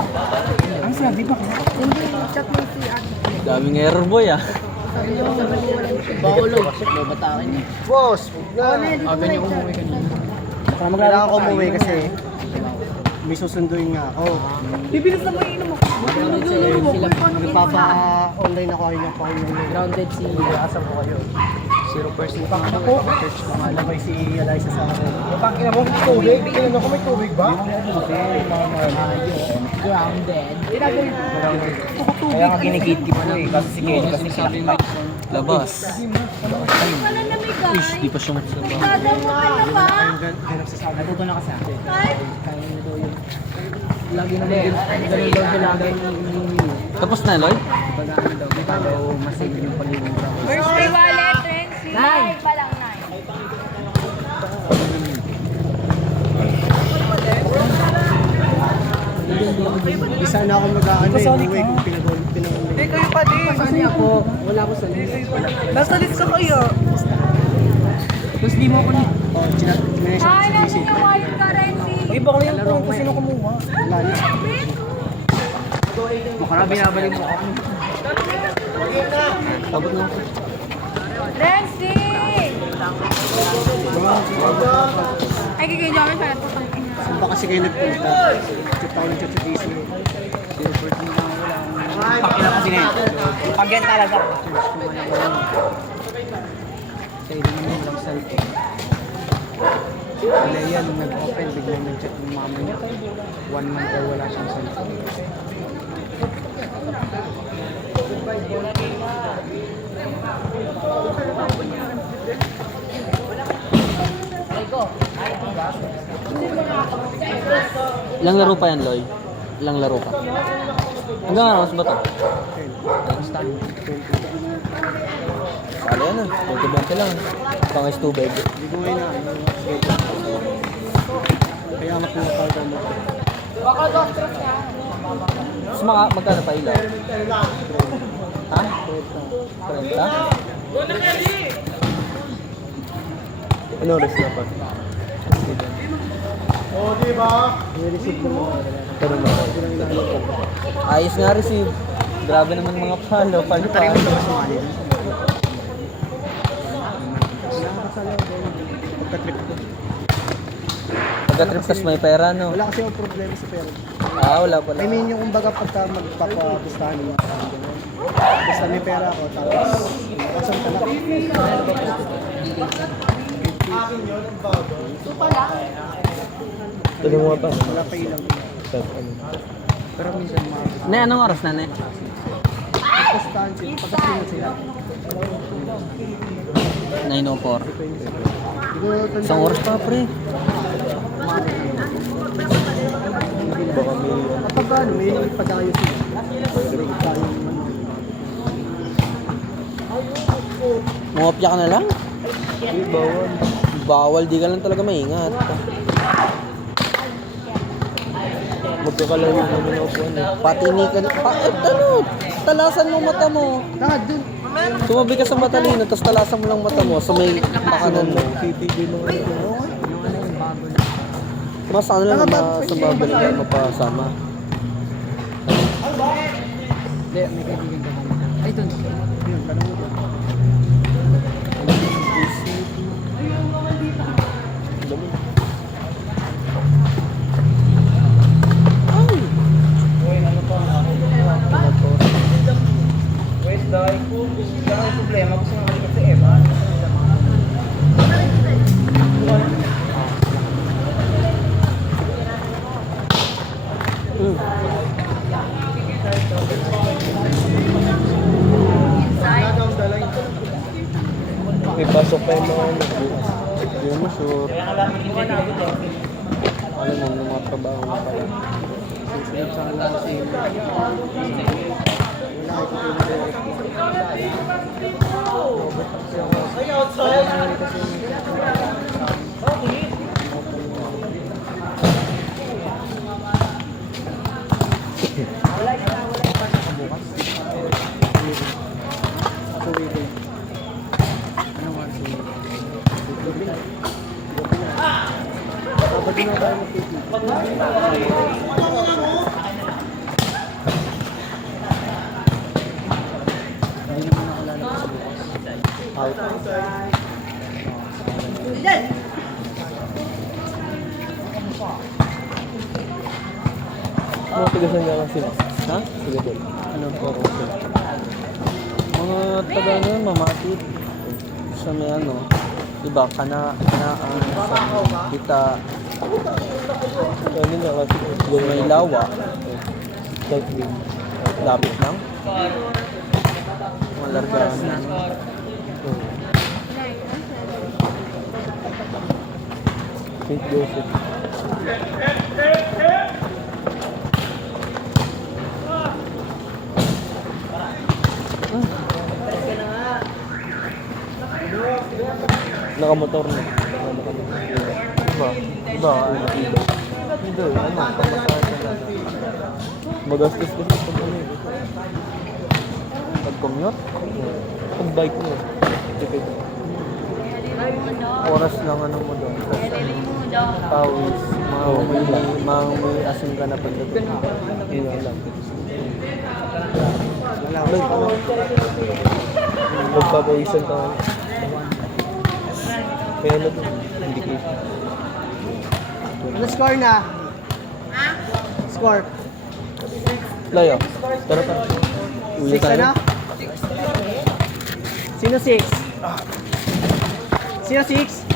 Ang sabi ba? Hindi, chat mo si Ate Chris. Daming error boy ah. Sabi niyo, Baulog. Babatakin niya. Boss, huwag na. Aga niya umuwi kanina. Kailangan ko umuwi kasi may susunduin nga ako. bibilis na may inom ako. Sila Nagpapa-online ako kayo ng grounded si Asan ko kayo? 0% Ako? church pangalan. Alabay si Eliza sa akin. Pangina mo, tubig? Kailan ako may tubig ba? Grounded. Kaya nga ginikit-kit ko eh. Kasi si Kenny kasi Sabi mo, Labas. Wala na may guy. Ish, di pa siya magsasabi. Dadang mo ka na ba? natuto na kasi ako. Kahit Kaya nyo daw yun. Lagi na ganun daw sila lagi Tapos na, Loy? pag ano daw, di ba daw masave yung pag-ibig daw. Birthday wallet, Renzi. Nay! Isa na ako mag-aano eh, uwi kung pinag-uwi. Eh, kayo pa din. Kasi ako, wala ako sa list. Nasa list ka kayo. Tapos di mo ako ni... Oh, chination Ay, sa GC. nandun yung white currency. Eh, baka yung kung sino kumuha. Wala na. Mukha na binabalik mo ako. Tapos na. Renzi! Ay, kikay Jomar pala po. Saan ba kasi kayo nagpunta? Chat ako ng chat sa GC. Pakila kasi na yun. Pag yan talaga. Kaya hindi naman walang cellphone. Wala yan, nung nag-open, biglang nag-chat ng mama niya. 1 month daw wala siyang cellphone. Ilang laro pa yan, Loy? Ilang laro pa? Hanggang ano, mas ba ito? Sali yan ah. 20 lang. Pangis tubig. Hindi ko ngayon na. Kaya nga pinapalda mo. Mas magkano pa ilaw? Ha? 30? Ano oras na pa? I-receive mo mo. Pero na. Ayos nga receive. Grabe naman mga palo. Palo. Pagka-trip ko. Pagka-trip tas may pera, no? Wala kasi yung problema sa pera. Wala pala. I mean, yung kumbaga pagka magpapagustahan mo. Basta may pera ako, tapos makasang ka lang. Tuloy mo pa. Wala pa ilang. Pero minsan makakita. Ne, anong oras na, ne? Pagkagustahan sila, pagkagustahan sila. 9:04. Hindi ko tanda. Isang oras pa, pre. Baka may... At pag ano, may padayo sila. May padayo naman. Mungopya ka na lang? Hindi, bawal. Bawal, di ka lang talaga maingat. Magkakalayo naman ako po. Patinikan. Ano? Talasan mo mata mo. Lahat dun. Tumabi ka sa matalino, tapos talasan mo lang mata mo sa may pakanan mo. Titigil mo. Mas ano lang ba sa babalik na mapasama? Hindi, may kaibigan ka naman. Ay, doon. Yun, tanong mo dun. Wait, dahil po. Saka yung problema, gusto nga kasi Eva. May pasok pa yung mga ano. Hindi mo sure. Alam mo, ng mga trabaho mo pala. Susunod sa kanila kasi wala ko Mga tigasan niya lang sila. Ha? Sige doon. Anong poro sila? Mga taga ano, mamatid. Sa may ano. Diba? Kanaan. Sa kita. Ano nga kasi. Yung may lawa. Lapit lang. Mga largaan. St. Joseph. Nakamotor na. Nakamotor. Diba? Diba? Ano? Diba? Ano? Pamasahe. Magastos kasi pag ano eh. Pag commute, pag bike mo, tipid. Oras lang ano mo doon. Pawis, may asin ka na pagdating. Yun lang. Magpapawisan ka. Kaya na doon, indication. Ano score na? Score. Layo. Tara pa. Uwi 6 na? Sino 6? Sino 6?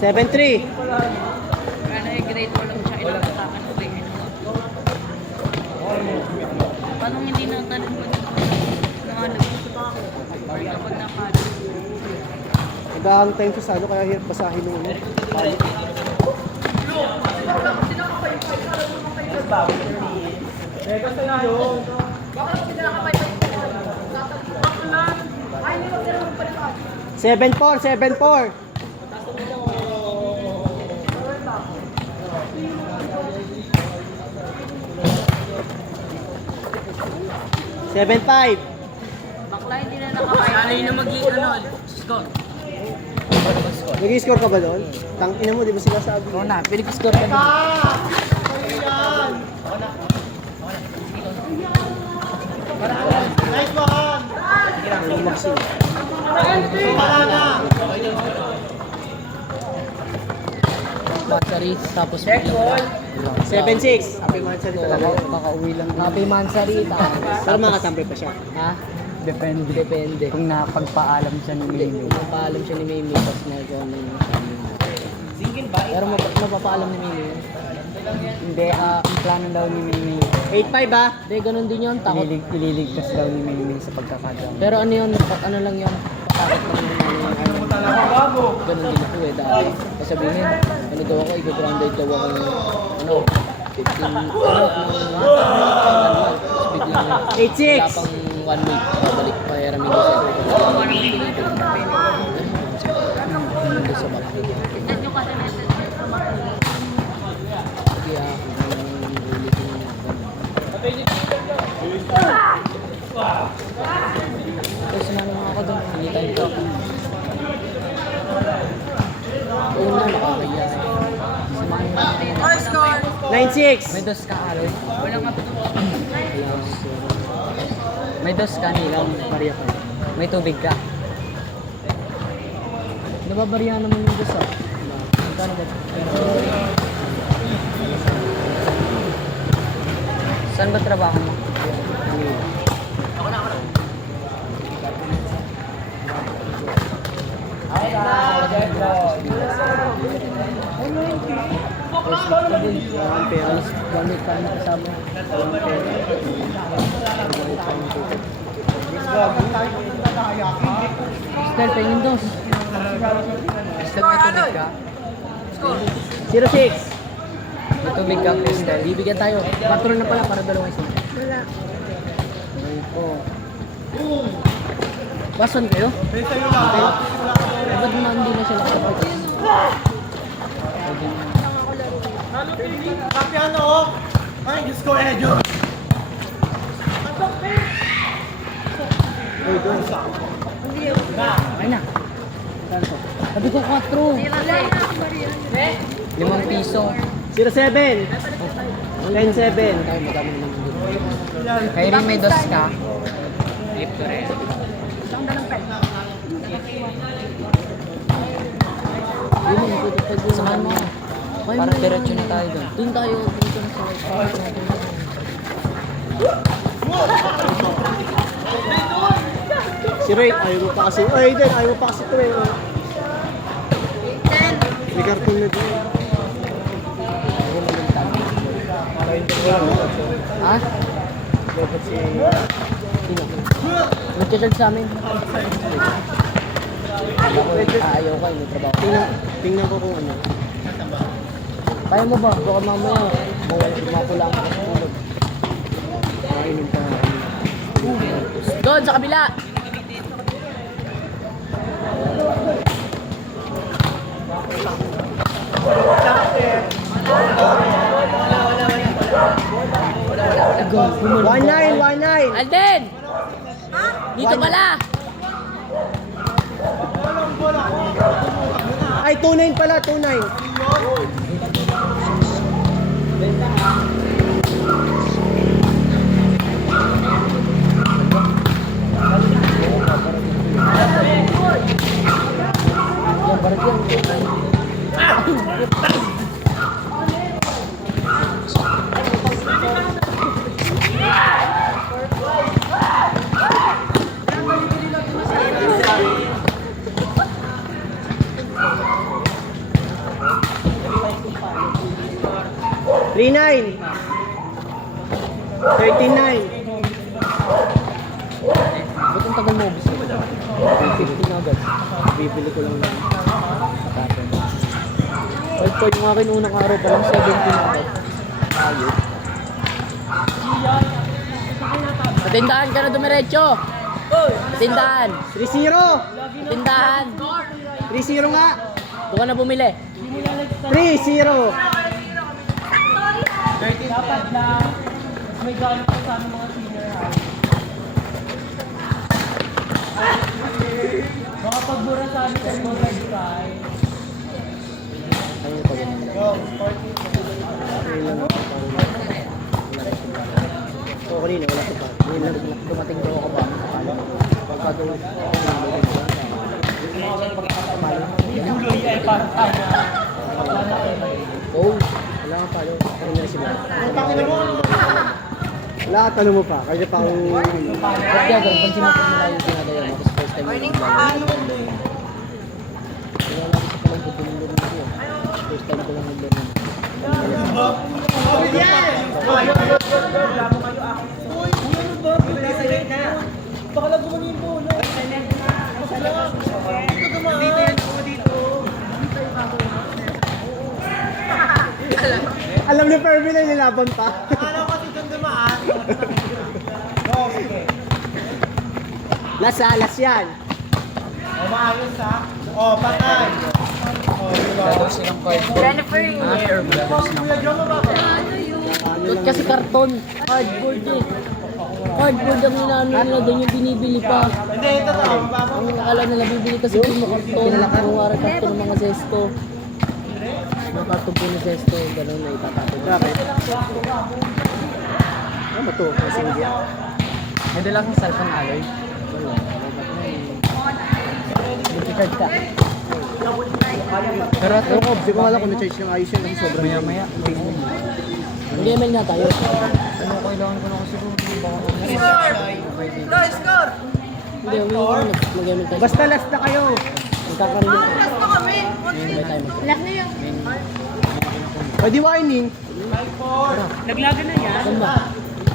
Seven three. Ano yung grade 1 lang siya, ilang katakan ko kayo. Paano hindi natanong ko ng ano? Or kapag napalo. Nag-aang time sa salo kaya hirap basahin nung ano. Seven four, 7-4. Seven five. Bakla hindi na nakakain. Ano yun na score? Nag-score ka ba doon? Tang ina mo, di ba sila sabi? Oo na, pinag-score ka na. Mansari, tapos biglang 7-6. Happy Mansari talaga. makauwi lang. Happy Mansari, Pero makatambre pa siya. Ha? Depende. Kung napagpaalam siya ni Mimi. Mapaalam siya ni Mimi, tapos nagawa na yung sabi niya. Pero mapapaalam ni Mimi yun. Hindi, ang plano daw ni Mimi, 8-5 ah. Hindi, ganun din yun, takot. ililigtas daw ni Mimi sa pagkakadam. Pero ano yun, ano lang yun, takot lang yun. Ganun din ako eh, dahil sasabihin, ano daw ako, i-grounded daw ako yung, ano, 15, tapos biglang, 8-6. wala pang 1 week, babalik pa, hiramin ko siya. Doon sa back. Kaya, ulit yung tapos sumama mga ako doon, hindi tayo ito. Oo na, nakakaya. Sumama 9-6. May dos ka, Aloy? May dos ka, nilang Maria ka. May tubig ka. Nababarihan naman yung gusto. Magkano ba? Saan ba trabaho mo? Alas, gamit ka na kasama. Estelle, pengin dos. Crystal, may tubig ka? 0-6. May tubig ka, Crystal? Bibigyan tayo. 4 na pala para dalawang isa. Wala. Basan kayo? Ba't na hindi na sila kapag? Ay na. Sabi ko 4. 5 piso. 0-7. 10-7. Tayo madami naman dito. Kaya rin may dos ka. Samahan mo. Para diretso na tayo doon. Doon tayo. Dito na sa Si Ray, ayaw mo pa kasi. Ay, din, ayaw mo pa kasi ito eh. May karton na din. Ha? Dapat si... Sino? Nag-charge sa amin. Ako, ayaw ka, may trabaho. Tingnan ko kung ano. Kaya mo ba? Baka mamaya, makulang ka sa tulog. Kainom pa. Doon, sa kabila! Dito pala! Ay, 2-9 pala, 2-9. $3-9. 13-9. Ba't ang tagal mo ubus ito? 50 na agad. Bibili ko lang ng tapon. Pag yung akin unang araw pa lang 70 na agad. Ayos. Sa tindahan ka na dumiretso! Tindahan! 3-0. Tindahan! 3-0 nga. Doon ka na bumili. 3-0. Oo, kanina wala ko pa. Dumating daw ako ba? Pagkagawa. Oh, wala kang palo. Ano na sila? Wala ka, tanong mo pa. Kaya pa akong... Ba't kaya ganun? Pansin mo kung nila yung ginagawa mo. Tapos first time mo yung ginagawa. Wala lang sa palang pagpinilin mo yun. First time ko lang naglaro. Alam ni Pervin na nilaban pa. Las yan. Ba't kasi karton? Cardboard eh. Cardboard ang inaano nila doon yung binibili pa. Hindi, ito to. Ang akala nila bibili kasi yung mga karton. Ang wari karton ng mga zesto. Mga karton po na zesto. Ganun na itatapon. Bakit? Ano ba to? Kasi hindi ako. Hindi lang ang cellphone alloy. Wala. Difficult ka. Pero ito ko, di ko alam kung na-charge ng ayos yan kasi sobrang maya. Mag-email na tayo. Ano kailangan ko na kasi kung Hindi, mag-email tayo. Basta last na kayo. Magkakarinig. May tayo mag- Last na yun. Pwede whining. Saan ba?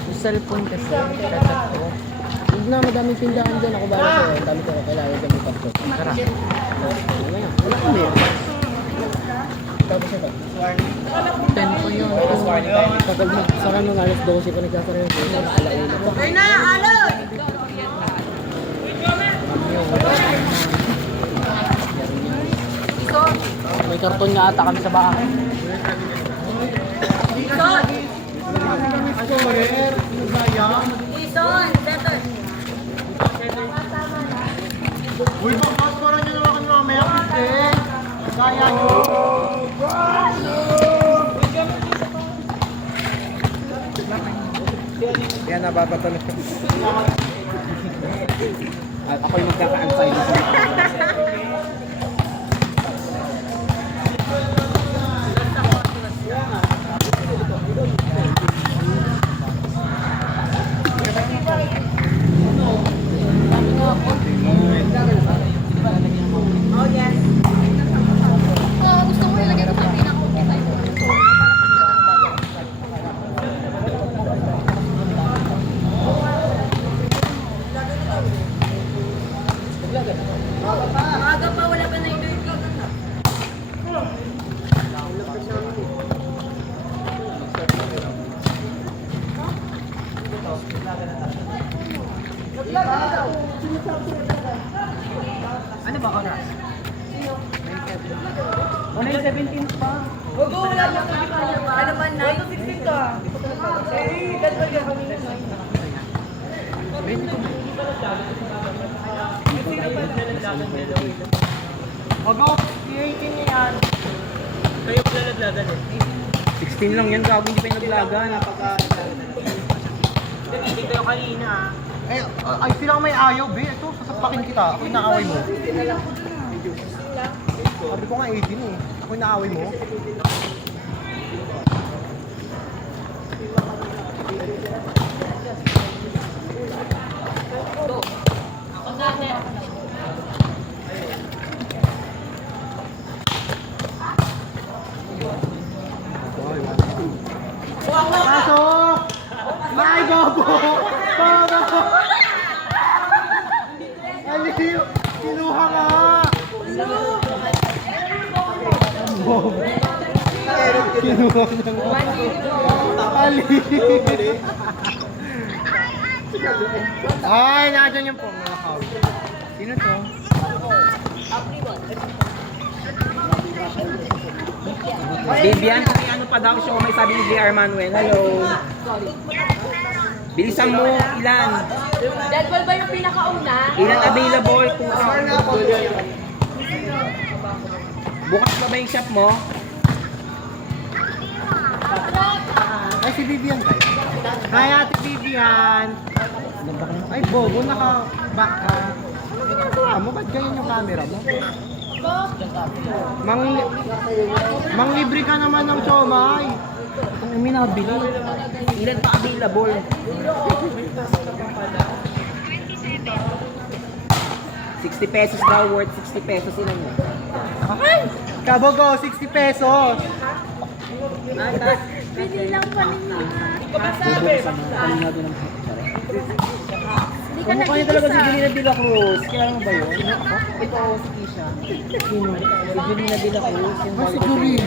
yung cellphone kasi, chat ko. Huwag na, madaming tindahan dyan. Ako bala sa'yo. Ang dami ko kakilala dyan may pasok. Tara. Mamaya. Wala kami. Tapos ito. 10 ko yun. Kapag saka ng alas 12 pa nagkakaroon. Alauna pa. Ay na, alon! May karton nga ata kami sa bahay. Ison! Ison! Better! Uy, bakit parang nyo naman kami mamaya kasi? Kaya nyo. Yan, nababatalo. Ako yung magkaka-ansay na sa Gusto mo ilagay ko sa pinaka-okay. Maaga pa, wala pa na yung gaganda. Ano ba oras? 1:17 pa. Huwag mo wala na ano ba, 9? 16 ka. Eh, dalawa ka kanina. Ogo, i-18 niya yan. 16 lang yan, gago, hindi pa yung naglagan. Ay, sila ang may ayaw, be. Ito, sasapakin kita. Ako inaaway mo. Sabi ko nga 18 eh. Ako inaaway mo. Pasok! May bobo! Bobo! Aliw! Kinuha ka! Bobo! Kinuha ng Aliw! Ay, nandiyan yung pong nakakaw. Sino to? Vivian, may ano pa daw siya, may sabi ni JR Manuel. Hello. Bilisan mo, ilan? Dead ball ba yung pinakauna? Ilan available? Bukas pa ba yung shop mo? Ay, si Vivian tayo. Hi, Ate Vivian! Ay, bobo, naka-back ka. Ano ginagawa mo? Ba't ganyan yung camera mo? Manglibre ka naman ng siomay. Ang may nakabili. Ilan pa available? 60 pesos daw, worth 60 pesos ilan mo? Ay! Kabogo, 60 pesos. Pili lang pa ninyo. Hindi ka Ano kaya talaga si nag-isa. Julina de la Cruz? Kilala mo ba yun? Ako? Ito, si Kisha. Sino? Si Julina de la Cruz. Yung Ay, si Julina.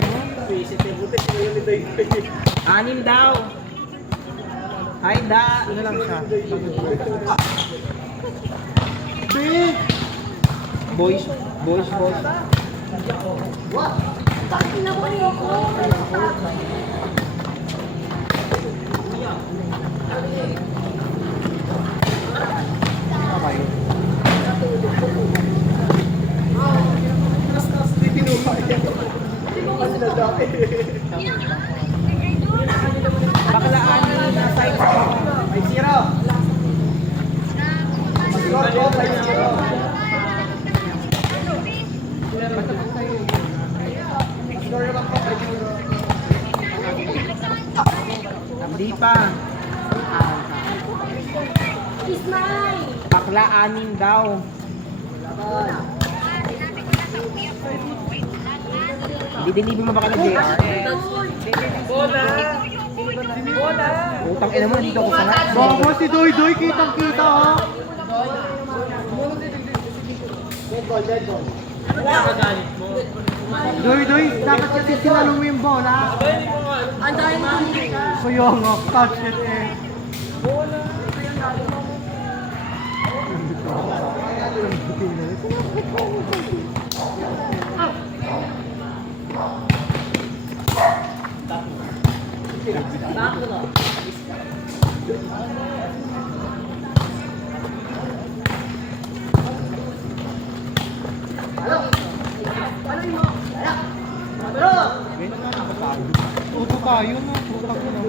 6 daw. Ay, da. Ano lang siya? Big! Boys. Baklaan na side. Ay, zero! Hindi pa. Kiss mine. Bakla 6 daw. Dideliver mo ba ka ng JR? Utang ina mo, nandito ako sa nga. Bobo, si Doy Doy, kitang-kita ha. Doy Doy, dapat kasi sinalo mo yung bola. Ang dahil mo. Kuya nga, touch it eh. Tuto tayo na. Tutak na.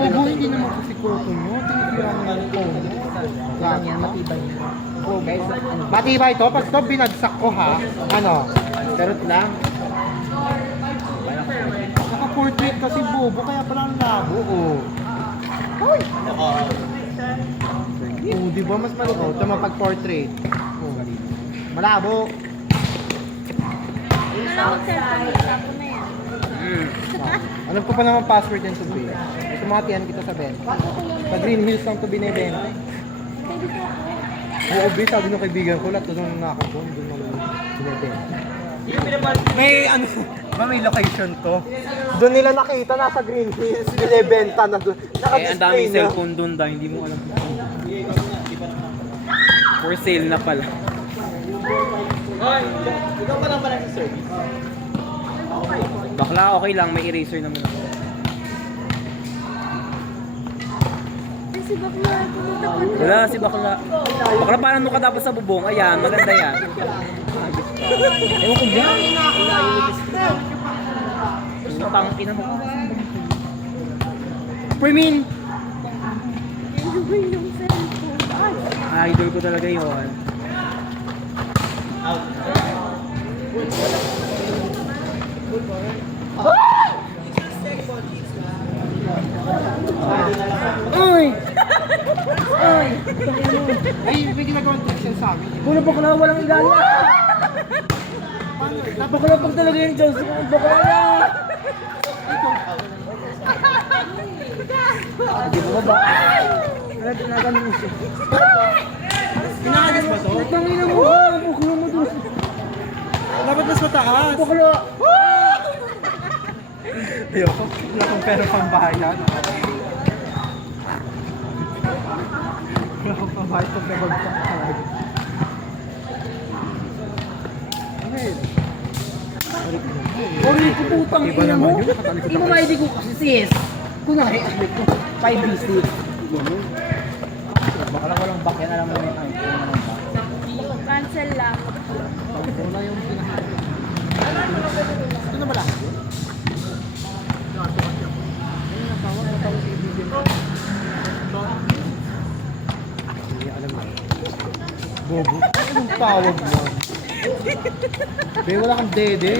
Bobo, hindi naman kasi kurto nyo. Tinitira mo yung phone mo. Lang yan, matibay. Oh, guys, ano? Matibay to. Pag to binagsak ko ha. Ano? Charot lang. Naka-portrait kasi bobo. Kaya pala ang labo. Oh. Hoy! Oh, di ba mas malabo? Ito pag-portrait. Oh. Malabo. Alam ko pa naman password yan to be. Sumatian kita sa Ben. Sa Green Hills lang to binibenta. Oo, be, sabi ng kaibigan ko, lahat doon nakakapon, doon nang binibenta. May ano, ba may location to? Doon nila nakita, nasa Green Hills, binibenta na doon. Eh, ang daming cellphone doon dahil hindi mo alam. For sale na pala. Ikaw pa lang pala sa service. Bakla, okay lang. May eraser naman ako. si Bakla. Pumunta pa doon. Wala si bakla. Bakla parang nung ka dapat sa bubong. Ayan, maganda yan. Ewan ko dyan. Pangkinan mo. Primin! Ano ba yung cellphone? Ay, Idol ko talaga yun. Uy! Uy! Ay, may ginagawang text sa amin. Puro bakla, walang ilalim. Bakla pag talaga yung Johnson. Bakla yan! Hindi mo ba? Wala tinagalan mo siya. Pinakagas ba to? Tangina mo! Bakla mo doon. Dapat mas mataas. Bakla! Ayoko. Wala akong pera pang bayan. Wala akong pambayad pag nabagsak talaga. Ori ko putang ina mo! Hindi mo maidi ko kasi sis. Kunwari, ko 5 BC. Baka lang walang back yan, alam mo yung cancel lang. Ito na pala. Bobo. Anong tawag mo? Be, wala kang dede.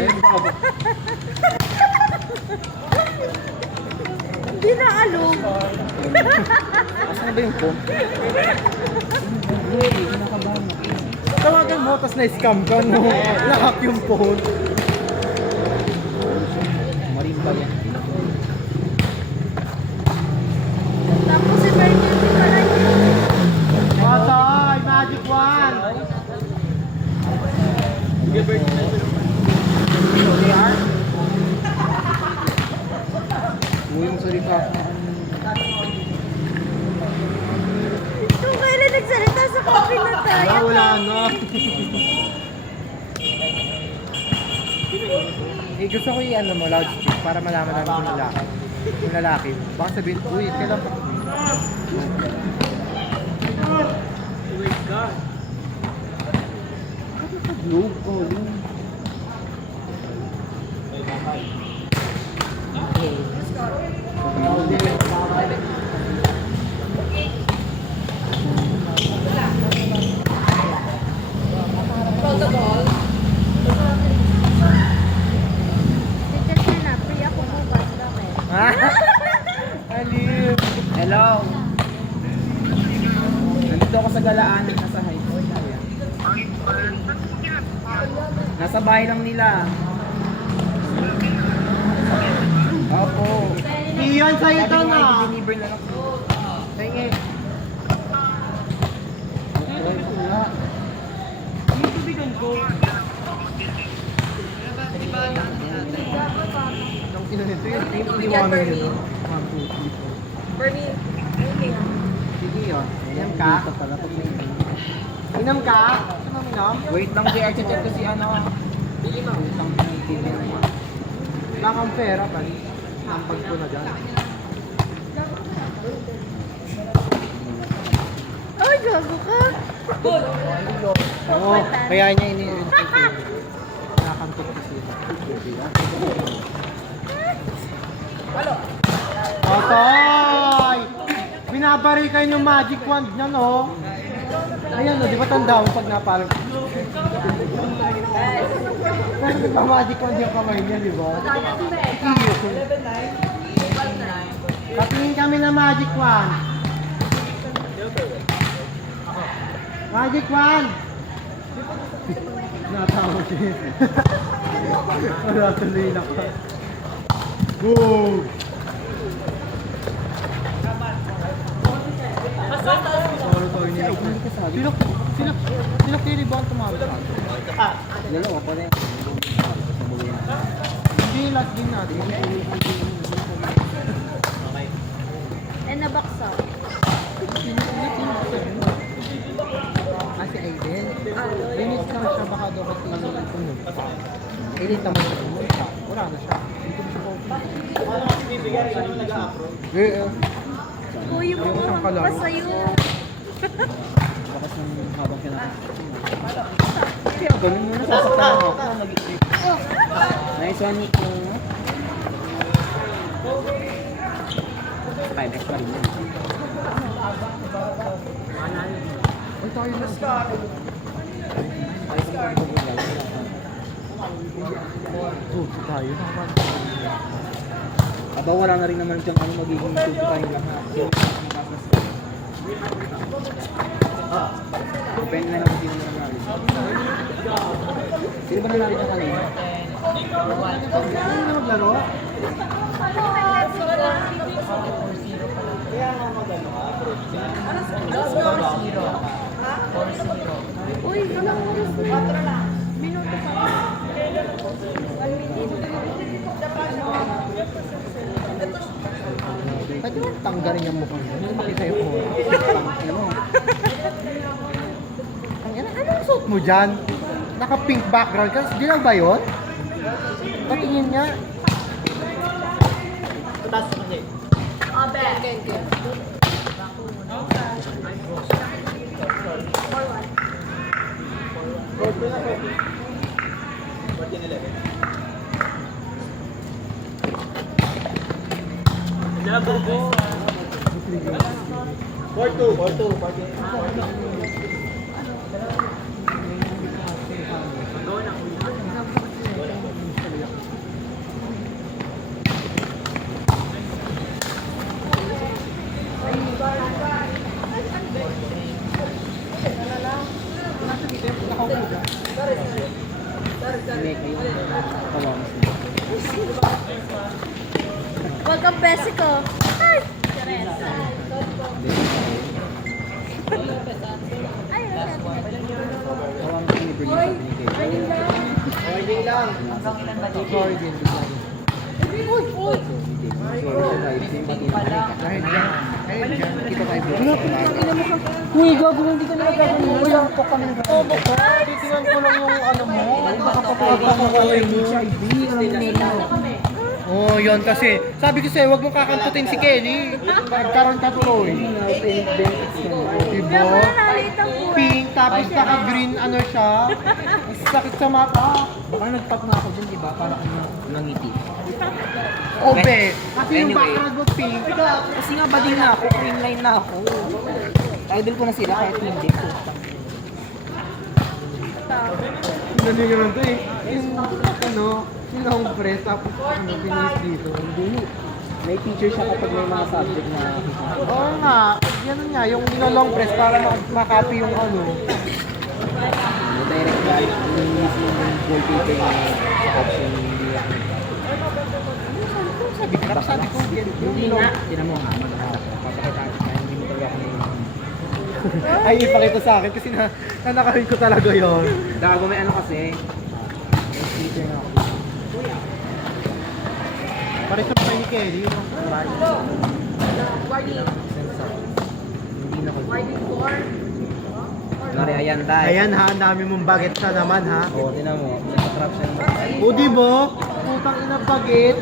Hindi na alog. Asan na ba yung phone? Tawagan mo, tapos na-scam ka, no? Nakak yung phone. marimba yan. Tapos emergency pala yun. Patay! Magic wand! Yung salita. Kung kailan nagsalita sa coffee na tayo. Wala na. Gusto ko i-ano mo, loudspeak, para malaman namin kung lalaki. Kung lalaki. Baka sabihin, uy, kailan pa? Globe calling. Kasi na, free ako bukas. Bakit? Aliw! Hello. Nandito ako sa galaan, nasa high school. Nasa bahay lang nila. Opo. Iyon sa ito Sabi ko nga, na! i-deliver na lang. Tingin. Ang ina nito yun, iniwanan nyo. 1, 2, 3, 4. Bernie, Sige yun. Inam ka? Inam ka? Saan mo minam? Wait lang, JR, check ko si ano. Wait lang, pinag-TV na yan. Wala kang pera, pali. Nampag ko na dyan. Ay, gago ka. Oo, kaya niya ini-intake yun. Nakakantok kasi yun. Otoy! Binabari kayo ng magic wand niya, no? Ayan, no, di ba tanda mo pag napalag? Pero di ba magic wand yung kamay niya, di ba? Patingin kami ng magic wand. Magic wand! Natawag siya. Wala tuloy na ka. Boom! Sorry, nila. Sila kiri ba ang tumawag sa akin? Dalawa ko na yan. Hindi, last game natin. Eh, nabaksa. Si Aiden. Linis lang siya, baka daw kasi pumunta. Aiden naman siya pumunta. Wala na siya. Hindi ko siya pumunta. Eh, Kuya mo mga kalaro. Pa sa'yo. Bakas ng habang kinakasin. Kaya ganun muna, sasaktan ako. Nice one, Nico. 5x pa rin yun. Aba, wala na rin naman siyang ano magiging tuto tayong lahat. Depende na lang kung sino nanalo. Sino ba nanalo ng kanina? Ano maglaro? Uy, anong oras na? Minuto pa. 1 minute. Pwede mo tanggalin yung mukha mo. Hindi makita yung mukha. Anong suot mo dyan? Naka-pink background ka. Di lang ba yun? Patingin niya. Huwag kang besi ko. Ay! Ay, Tawang ko ni Bernie sa communication. Uy, gago, hindi ka na nagkakaroon. Wala po kami nagkakaroon. Titingnan ko lang yung ano mo. Oh, yun kasi. Sabi ko sa'yo, huwag mo kakantutin si Kelly. Nagkaroon ka tuloy. Diba? nakita ko. Pink, tapos naka-green ano siya. Sakit sa mata. Baka nagpap na ako dyan, di ba? Para kang nangiti. Obe. Kasi yung Anyway. background mo pink. Kasi nga bading na ako, green line na ako. Idol ko na sila kahit hindi ko. Hindi nga lang to eh. Yung ano, yung long press, tapos ano, pinis dito. Hindi. May feature siya kapag may mga subject na Oo nga, yan nga, yung long press para makapy yung ano. direct line, yung wallpaper na sa option hindi ako. Sabi ko, Hindi nga. Tinan mo nga, papakita ko kaya hindi mo talaga ako naiintindihan. ay ipakita sa akin kasi nanakawin ko talaga yon. Gago may ano kasi, may feature na ako. Pare sa pa ni Kelly, yung Hindi na ko. Mari, ayan tayo. ayan ha, ang dami mong baget sa naman ha. Oo, tinan mo. Nakatrap siya naman. O di ba? Putang ina baget.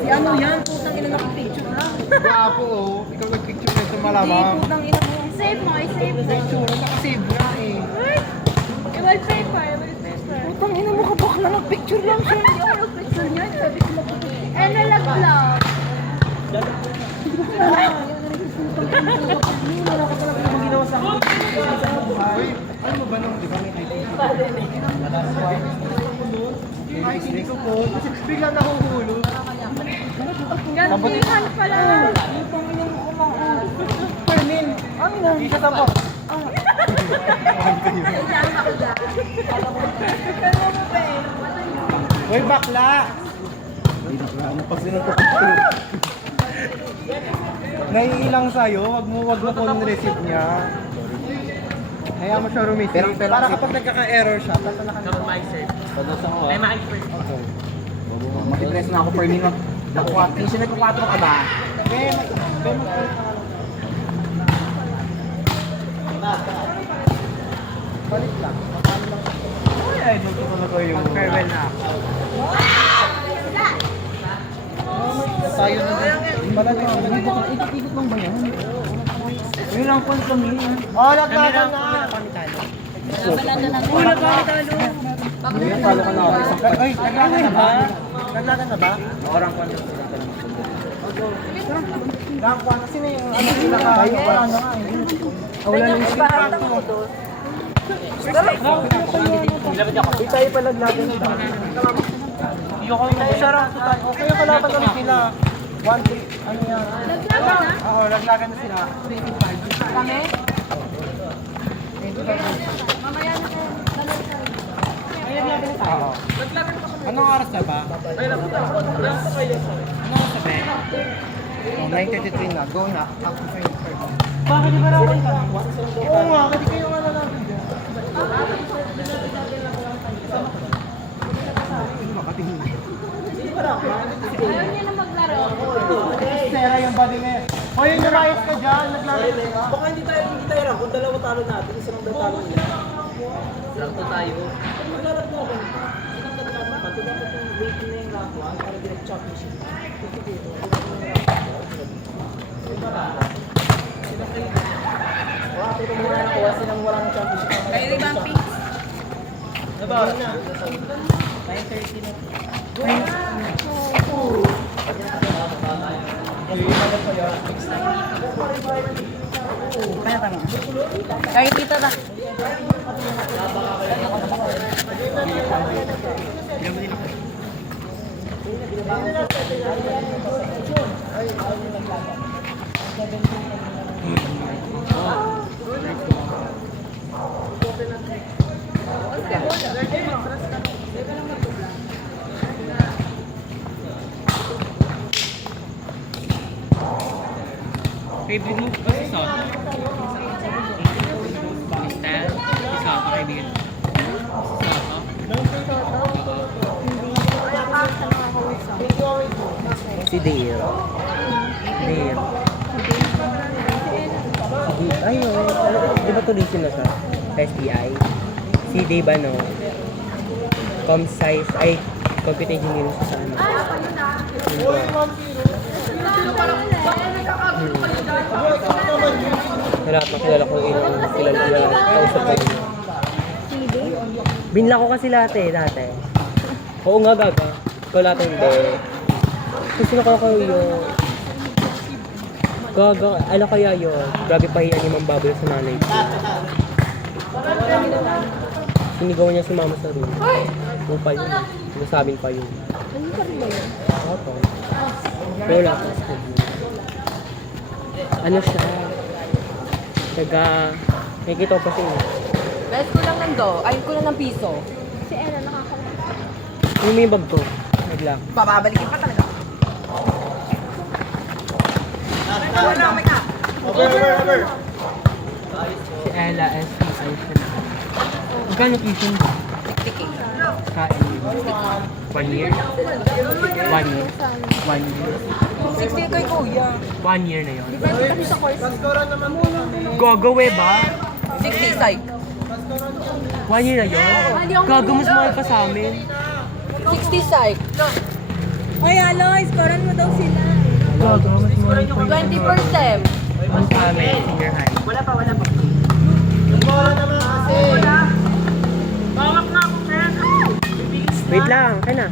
Si ano yan? Putang ina nakapicture lang. Guwapo oh. Ikaw nag-picture na sa malamang. Putang ina mo. Save mo, i-save mo. Picture, nakasave na eh. I-wallpaper, i-wallpaper. Putang ina mo kabakla nagpicture lang siya. Hindi ako nag-picture niyan. Sabi ko maputi. Eh, nalaglag. Wala ka talaga namang ginawa sa akin. Uy, ano mo ba nung, di ba may IT? Ay, hindi ko po. Kasi biglang nahuhulog. Gantihan pala. Fermin, ang ina. Hindi ka tampo. Uy, bakla! Pag sinuntok naiilang sa'yo, wag mo kung receipt niya. Kaya mo siya rumisit. Pero Para kasi- kapag nagkaka-error siya, tatalakan mo. Pagdasan ko Makipress na ako per minute. Hindi siya nagka-4 ka ba? Palit lang. Uy, idol ko talaga yung farewell na ako. Tayo na din. Pala din. Ikot lang ba yan? rank 1 kami. Oh, naglagan na. Talo ka na ako isang pa. Ay, naglagan na ba? Naglagan na ba? Orang ko lang. Rank 1 kasi na yung ano sila kayo. Wala na nga eh. Wala nang isip. Di tayo pala lagyan na ba? Okay, kalaban kami sila. 1-3. Ano yan? Oo, naglagan na sila. Oo. Anong oras na ba? Anong oras na ba? 9:33 na. Go na. Ako sa iyo. Bakit di ba raw ka? Oo nga, kasi kayo nga na natin dyan. Ayaw niya na maglaro. Sera yung body niya. O yung lumayas ka dyan, naglaro. Baka hindi tayo rank. Kung dalawa talo natin, isa lang daw talo nila. Rank to tayo. Maglarap mo ako. Inang ganda naman. Pati dapat yung waiting na yung rank 1 para direct championship. Wala, ito muna na kuha silang wala ng championship. Kayo revamping. Diba? 9:30 na. Kahit kita na. Favorite mo ba si Soto? Style? Si Soto, kaibigan mo? Si Soto? Si Dale. Dale. Ay, di ba tulisin na siya? Sa STI? Si Dave ano? Com-science, ay, computer engineering siya sa ano? Wala, makilala ko yung kilala niya. Kausap ko yun. Binla ko kasi lahat dati. Oo nga, gaga. Ikaw lahat hindi. Kasi nakakayo. Gaga, ala kaya yun. Grabe pahiyan ni Mang Baboy sa nanay ko. Sinigaw niya si mama sa room. Upal yun. Sinasabing pa yun. Opo. Pero wala pa. Ano siya? Taga... May kita ko pa siya. Best ko lang ng do. Ayun ko lang ng piso. Si Ella nakakalaman. Yung may bag ko. Nagla. Pababalikin pa talaga. Over. Si Ella STI siya. Magkano tuition? Kain. 1 year? 1 year? 1 year? 60 kay kuya. 1 year na yun. Depende kasi sa course. Gagawe ba? 60 psych. 1 year na yun? Gago, mas mahal pa sa amin. 60 psych. Ay, Aloy, scorean mo daw sila. Gago, mas mahal pa 20%. ang sa amin, senior high. Wala pa. Wait lang, kaya na.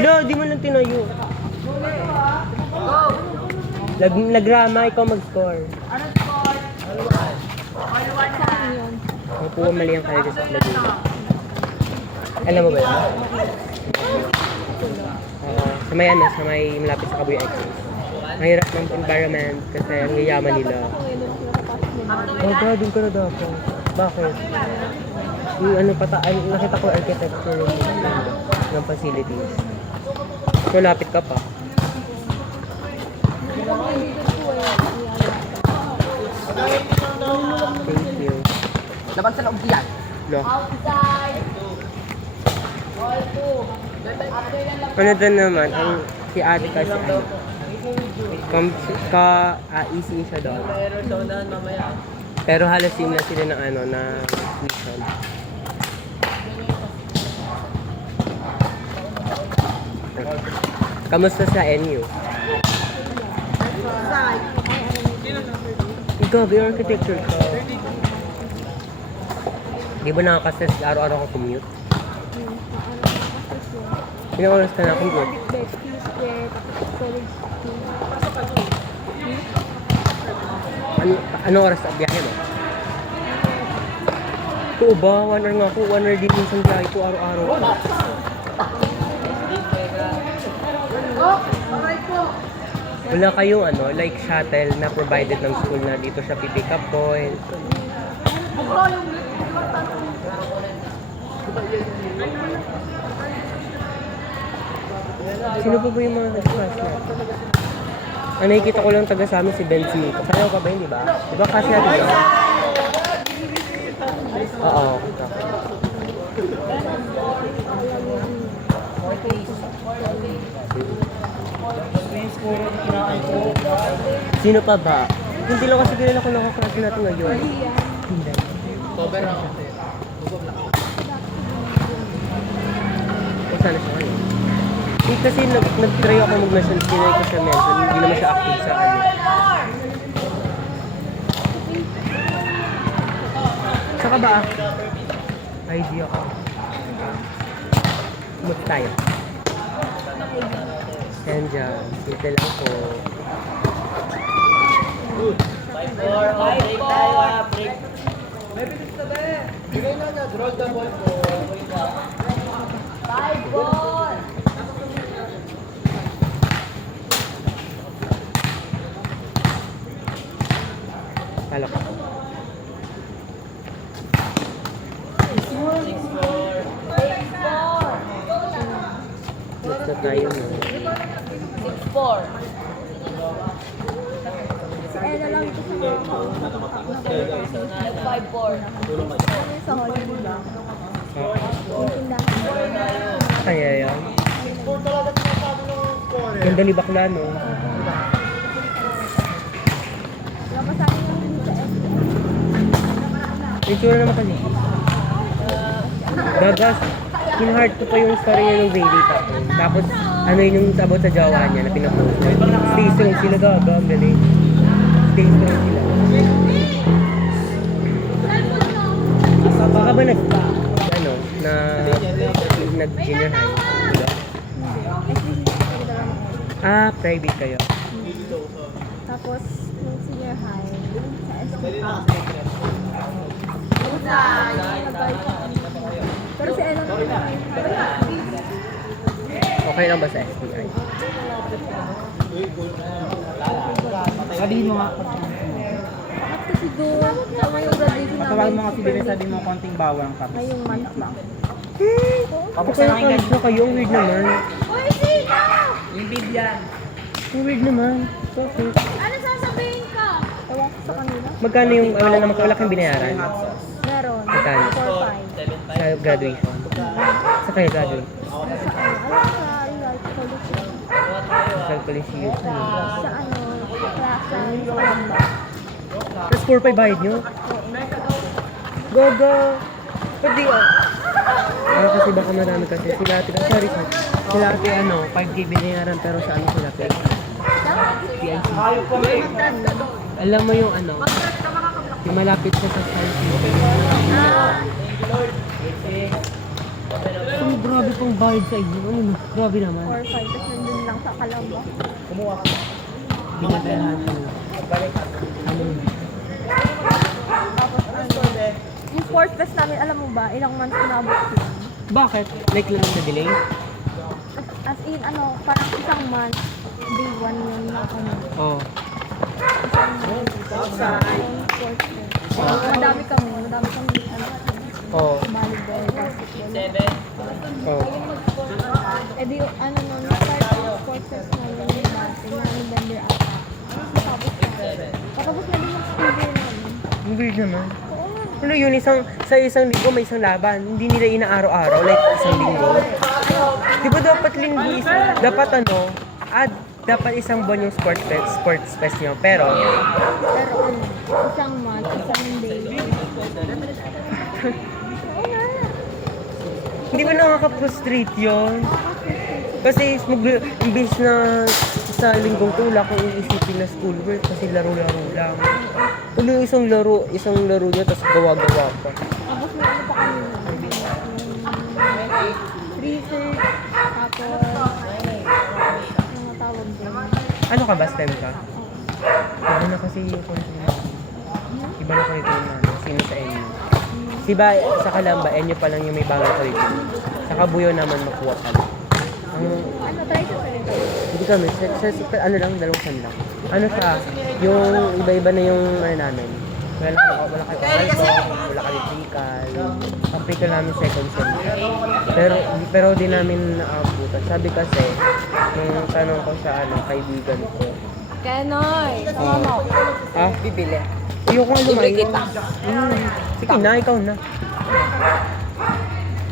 No, di mo lang tinayo. Nagrama, ikaw mag-score. Mapuha mali ang kaya sa lagay. Alam mo ba yun? Sa may sa may malapit sa Kabuya Express. Mahirap ng environment kasi ang yayaman nila. Doon ka na dapat. Bakit? Yung ano nakita ko architecture ng facilities. So lapit ka pa. Thank you. Labag sa loob diyan. Lo. Ano doon naman, ang si ate kasi ano, easy siya doon. Pero halos yun na sila ng ano, na tuition. Kamusta sa NU? Gabi, architecture ka. Di ba nakaka-stress araw-araw ka commute? Ilang oras ka na commute? Anong oras sa biyahe mo? Oo ba? 1 hour nga po. 1 hour din minsan biyahe ko araw-araw. Wala kayong like shuttle na provided ng school na dito siya pipick up point. Sino pa ba yung mga nag-class na? Ang nakikita ko lang taga sa amin si Benzi. Sayaw ka ba yun, di ba? Di ba kasi natin yun? Oo. Sino pa ba? Hindi lang kasi kilala ko nakaklase natin ngayon. Hindi. Cover ako. O sana siya ngayon? Eh, kasi nag-try ako mag-mention, sinay ko siya mention, hindi naman siya active sa ano. Saka ba? Idea ka. Kumot tayo. Yan dyan. Simple lang po. Break tayo break. May bilis na ba eh. Bigay na na, draw the ball po. 5 ball! Talo ka. 6-4. Let's na tayo mo. 6-4. Si Ella lang ito sa 5-4. Sa Hollywood lang. Kaya yan. Ganda ni bakla, no? Wala pa sa akin yung sa Yung tsura naman kasi. Gagas. Kinheart ko pa yung story niya ng baby tapos. Tapos, ano yun yung about sa jowa niya na pinapost niya. Stay strong sila, gaga. Ang galing. Stay strong sila. Baka ba nag-junior high? Diba? Ah, private kayo. Tapos, yung senior high, sa SPI. Pero si Ella naman, Okay lang ba sa SPI? Sabihin mo nga. bakit kasi doon, ngayong graduation Tawag mo namin, kasi din sabihin mo konting bawang ka. ngayong month lang. Tapos Kaya na college na kayo, weird naman. Uy, sino? yung bibyan. Weird naman. Okay. Ano sasabihin ka? Ewan ko sa kanila. Magkano yung, wala kang binayaran? Meron. Magkano? 4-5. Sa graduation? Sa kayo graduate? Sa ano? Sa Light College. Sa Coliseum? Sa ano? Sa Lamba. Tapos 4-5 bayad nyo? Gaga! Pwede kasi baka marami kasi sila ate, sorry. Sila ate 5K binayaran pero sa ano sila PIC. PIC. Alam mo yung yung malapit sa science museum. Grabe pang bayad sa inyo. Grabe naman. 4-5. Tapos nandun lang sa Kalamba. Binabayaran ko. Tapos yung sports fest namin, alam mo ba, ilang months inabot yun. Bakit? Like lang na delay? As in, parang isang month, day 1 yun na Oo. isang month. Sa sports fest. Madami kami, Oo. volleyball, basketball. Oo. Eh di, start yung sports fest namin yung dati, namin vendor ata. Tapos na din yung school year namin. Ang weird naman. Oo nga. Ano yun, sa isang linggo may isang laban. Hindi nila inaaraw-araw, like isang linggo. Di ba dapat linggo dapat dapat isang buwan yung sports fest nyo. Pero, Isang month, isang day. Oo nga. hindi ba nakaka-frustrate yun? Kasi imbis na sa linggong tula kung iisipin na schoolwork kasi laro-laro lang. Tuloy isang laro niya tapos gawa-gawa pa. Tapos may ano pa kami nun, research, tapos, ano tawag doon? Ano ka ba, STEM ka? Iba na kasi yung content. Iba na curriculum namin. Sino sa inyo? Si ba, sa Kalamba, enyo pa lang yung may bagong curriculum. Sa Kabuyo naman makuha ka. Ano, try to rin tayo. Hindi kami, ano lang, dalawang san lang. Ano siya, yung iba-iba na yung ano namin. Wala kayo wala kayo electrical. Practical namin second sem. Pero di namin naabutan. Sabi kasi, nung tanong ko sa kaibigan ko, Kenoy! bibili. Ayoko nga lumayo. Sige na, ikaw na.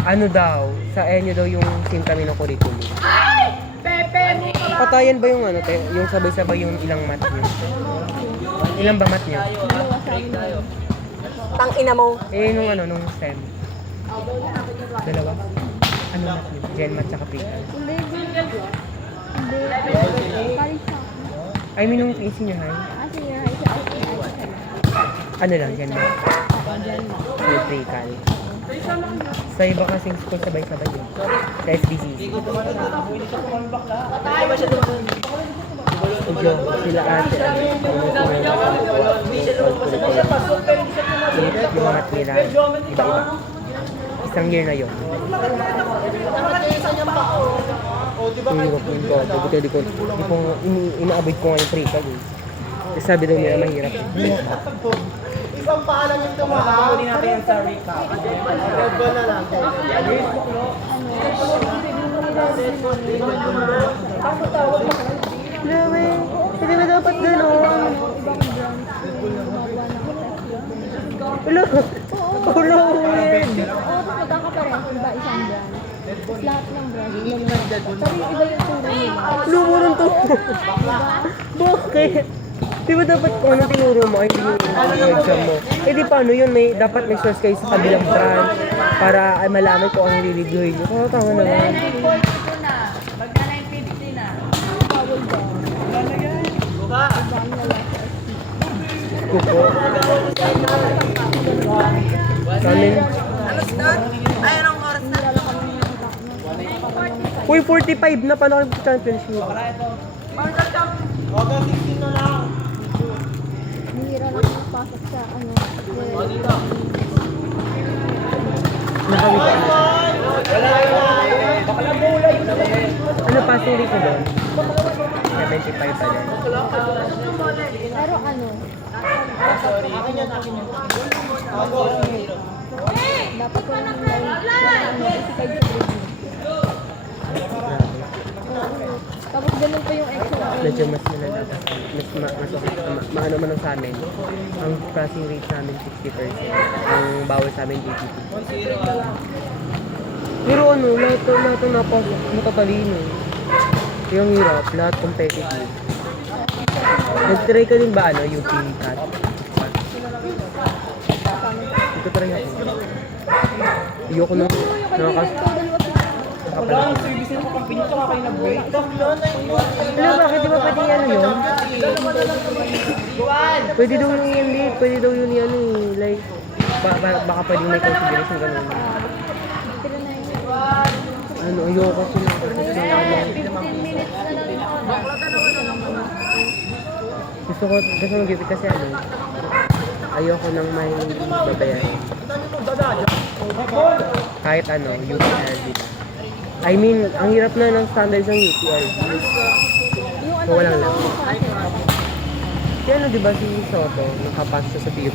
Ano daw, sa enyo daw yung same kami ng curriculum. Patayan ba yung yung sabay-sabay yung ilang math niyo? Ilang ba math niyo? Tang ina mo. Nung STEM. Dalawa? Ano math niyo? Gen math tsaka PICAL. Hindi. Paris sa I mean, nung senior high, senior high sa ano lang, Gen math. Sa PICAL. Sa iba kasing school sabay-sabay yun. Sa SBCC. Sila ate, yung math nila, iba-iba. Isang year na yun. Hindi ko inaabot ko nga yung pre-cal eh. Kasi sabi daw nila mahirap. Isang paalam yung tumahal. Hindi natin yan sa recap. Red ball na lang. Grabe, hindi ba dapat gano'n? Wala, weird. Oo, magkakapareho. Iba isang brand. Tapos lahat ng brand. Pero yung iba yung turo nila. Lumurong to. Bakit? Di ba dapat kung anong tinuro mo ay hindi yung exam mo? Eh di paano yun? Dapat may source kayo sa kabilang branch para ay malaman kung anong liliguin nyo. Kung tama naman. Kuko. Sa amin. Uy, 45 na paano kayo championship? August 16 na lang. Nihira lang nakapasok sa Nakawit ka na. Ano passing rate mo doon? 75 pa din. Pero dapat ko lang isikai sa grade. Tapos ganun pa yung extra. Medyo mas malalakas. Maano man ang sa amin. Ang passing rate sa amin 60%. Ang bawal sa amin 82%. Pero lahat ng napasok, matatalino. Yung hirap, lahat competitive. Nag-try ka din ba UP CAT? Ito try ako. Ayoko nung Wala kang service mo pang pinito ka kayo nag-break. Ano, bakit di ba pwede yun? Pwede daw yung yan late, pwede daw yun yan like, baka pwede may consideration ganun. Ayoko sila. 15 minutes na lang yung Gusto ng gipit kasi ayoko nang may babayaran. Kahit UPRD na. I mean, ang hirap na ng standards ng UPRD. So, walang lang. Kaya diba si Soto, nakapasok siya sa PUP.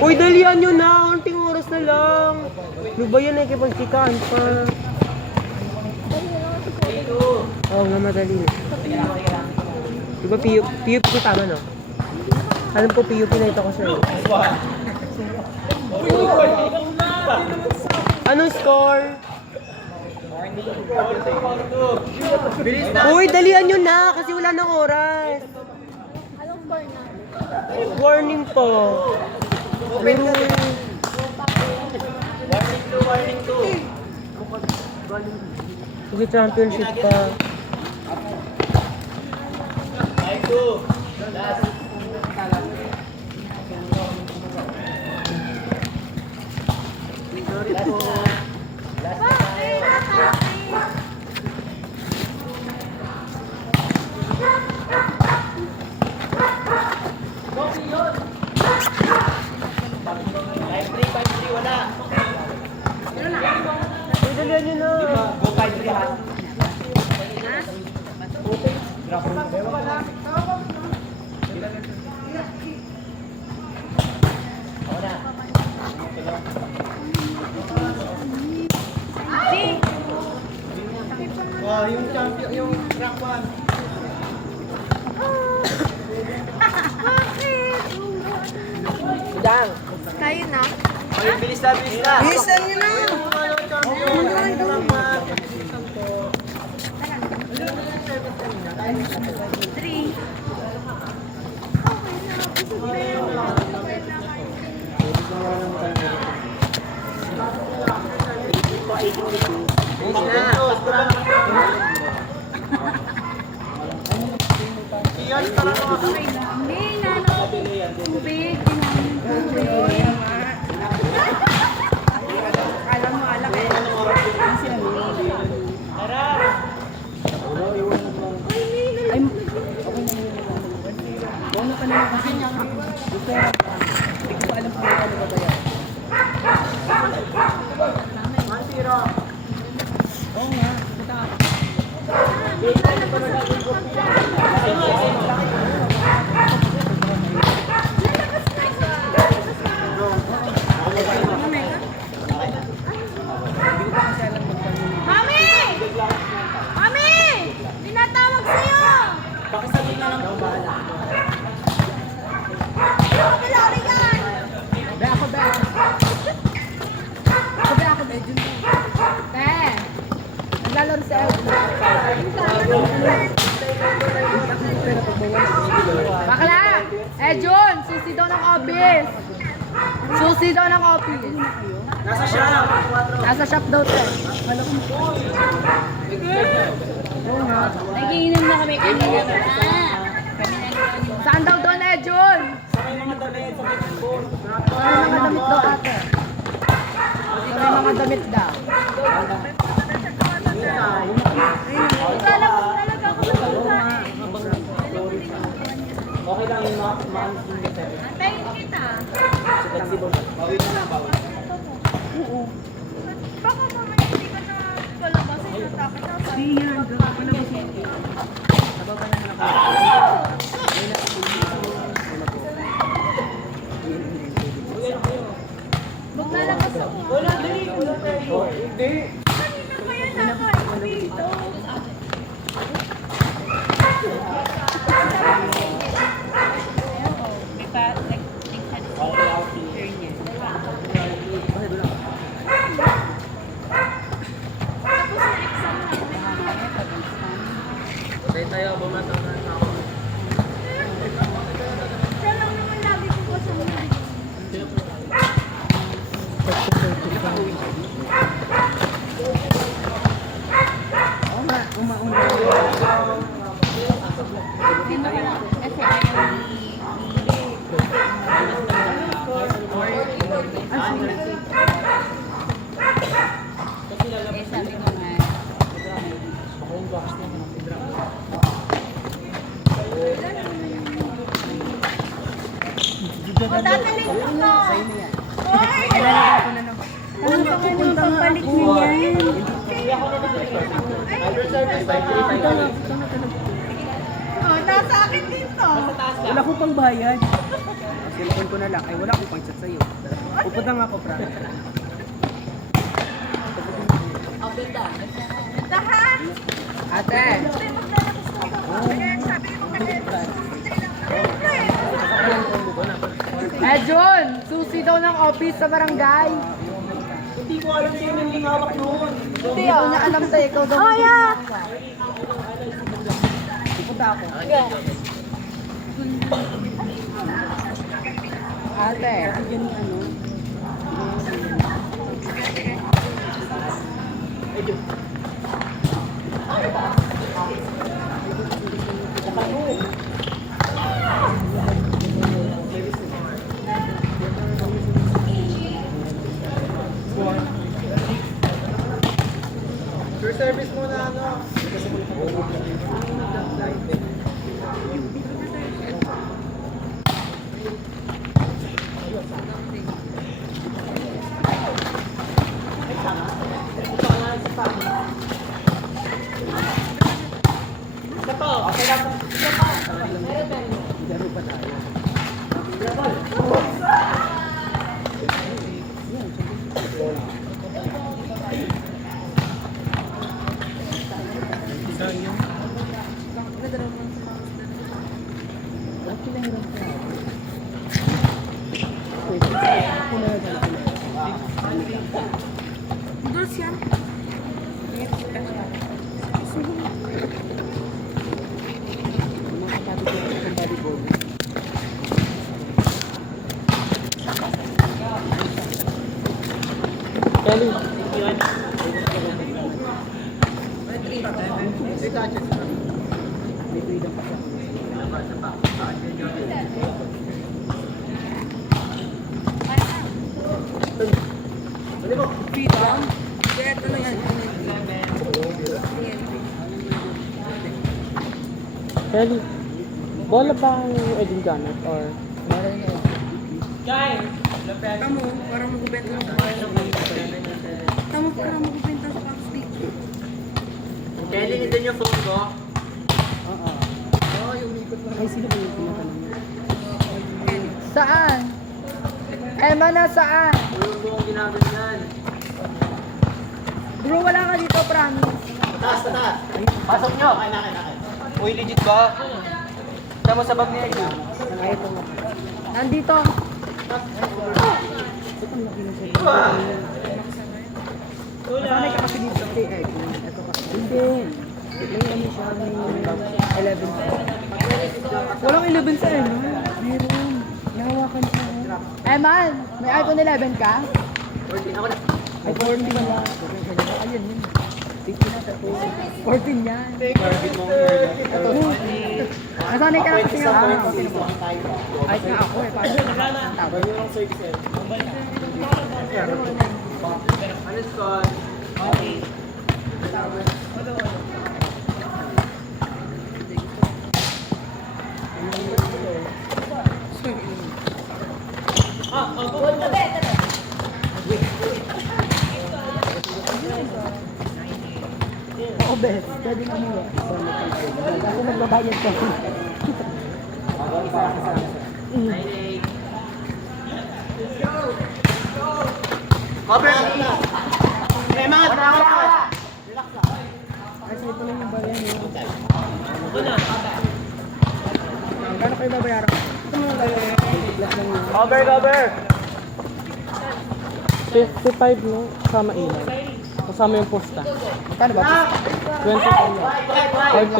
Uy, dalian nyo na! Unting oras na lang! Ano ba yan? Nakikipagsikaan pa. Oo nga, madali na. Diba PUP ko tama, no? Alam ko PUP na ito ko siya. Anong score? Uy, dalian nyo na kasi wala nang oras. Anong score na? Warning po. Warning 2. Kasi championship pa. Oh, yung champion, yung rank 1. Dang. Kayo na? Okay, bilis na, bilis na. Bilisan nyo na! Three. Hindi, nano. Tubig. Tubig. Alam mo, alam eh. Mami! Mami! Tinatawag sa'yo! Pakisabihin na lang daw bahala. Lari yan! Ako, Te! Naglalaro sa Bakla! Jun! Susi daw ng office! Susi daw ng office! Nasa shop daw, te. Nagiinom na kami kanina. Saan daw doon, Jun? Sa may mga damit daw, ate. Sa may mga damit daw. Okay lang yung mga Antayin kita. Baka mamaya hindi ka na palabasin yung takot na sa Maglalabas ako. Wala, hindi. Kanina pa yan ako dito. Tayo, bumatang na ako. Siya lang naman lagi ko kasama. O, dadaling mo to. Hoy! Ano ba kayo yung pampalit niyo yan? Oh, nasa akin dito. Wala ko pang bayad. Cellphone ko na lang. Ay, wala akong pang chat sa'yo. Pupunta nga ako, Fran. Tahan! Ate! Sabi mo kanina. Jun! Susi daw ng office sa barangay. Hindi ko alam sa'yo yung hawak noon. Hindi ko niya alam tayo. Ikaw daw. Oh, yeah! Pupunta ako. Ate. Sure service muna ano. Noodles yan. Kelly. Jet, ano yan? Kelly. Bola ba ang Edwin gamit or? Tamo, parang magubenta ng Tamo, parang magubenta sa plastic. Kelly, nandun yung phone ko. Saan? Emma, nasaan? Yung buong ginaganyan. Bro, wala ka dito, promise. Taas. Pasok nyo. Uy, legit ba? Tama sa bag ni Edwin. Nandito. Masanay ka kasi dito kay Egg. Ito ka. Hindi. May ano siya, may 11. Walang 11 sa ano? Meron. Nahawakan siya. Eman, may iPhone 11 ka? 14, ako na. Ay, 14 wala. Ayun yun. 15 na sa 14 yan. Ito. Nasanay ka na kasi nga. Ayos nga ako eh. Paano? Ano squad? Oo, Beth. Pwede mo mo. Ako magbabayad ka. Cover! Raymond! Ay, sa ito lang yung bayan yun. Kano kayo babayaran? Ito mo lang tayo. Cover! 55 no? Kasama ilaw. Kasama yung posta. Kano ba? 25. 5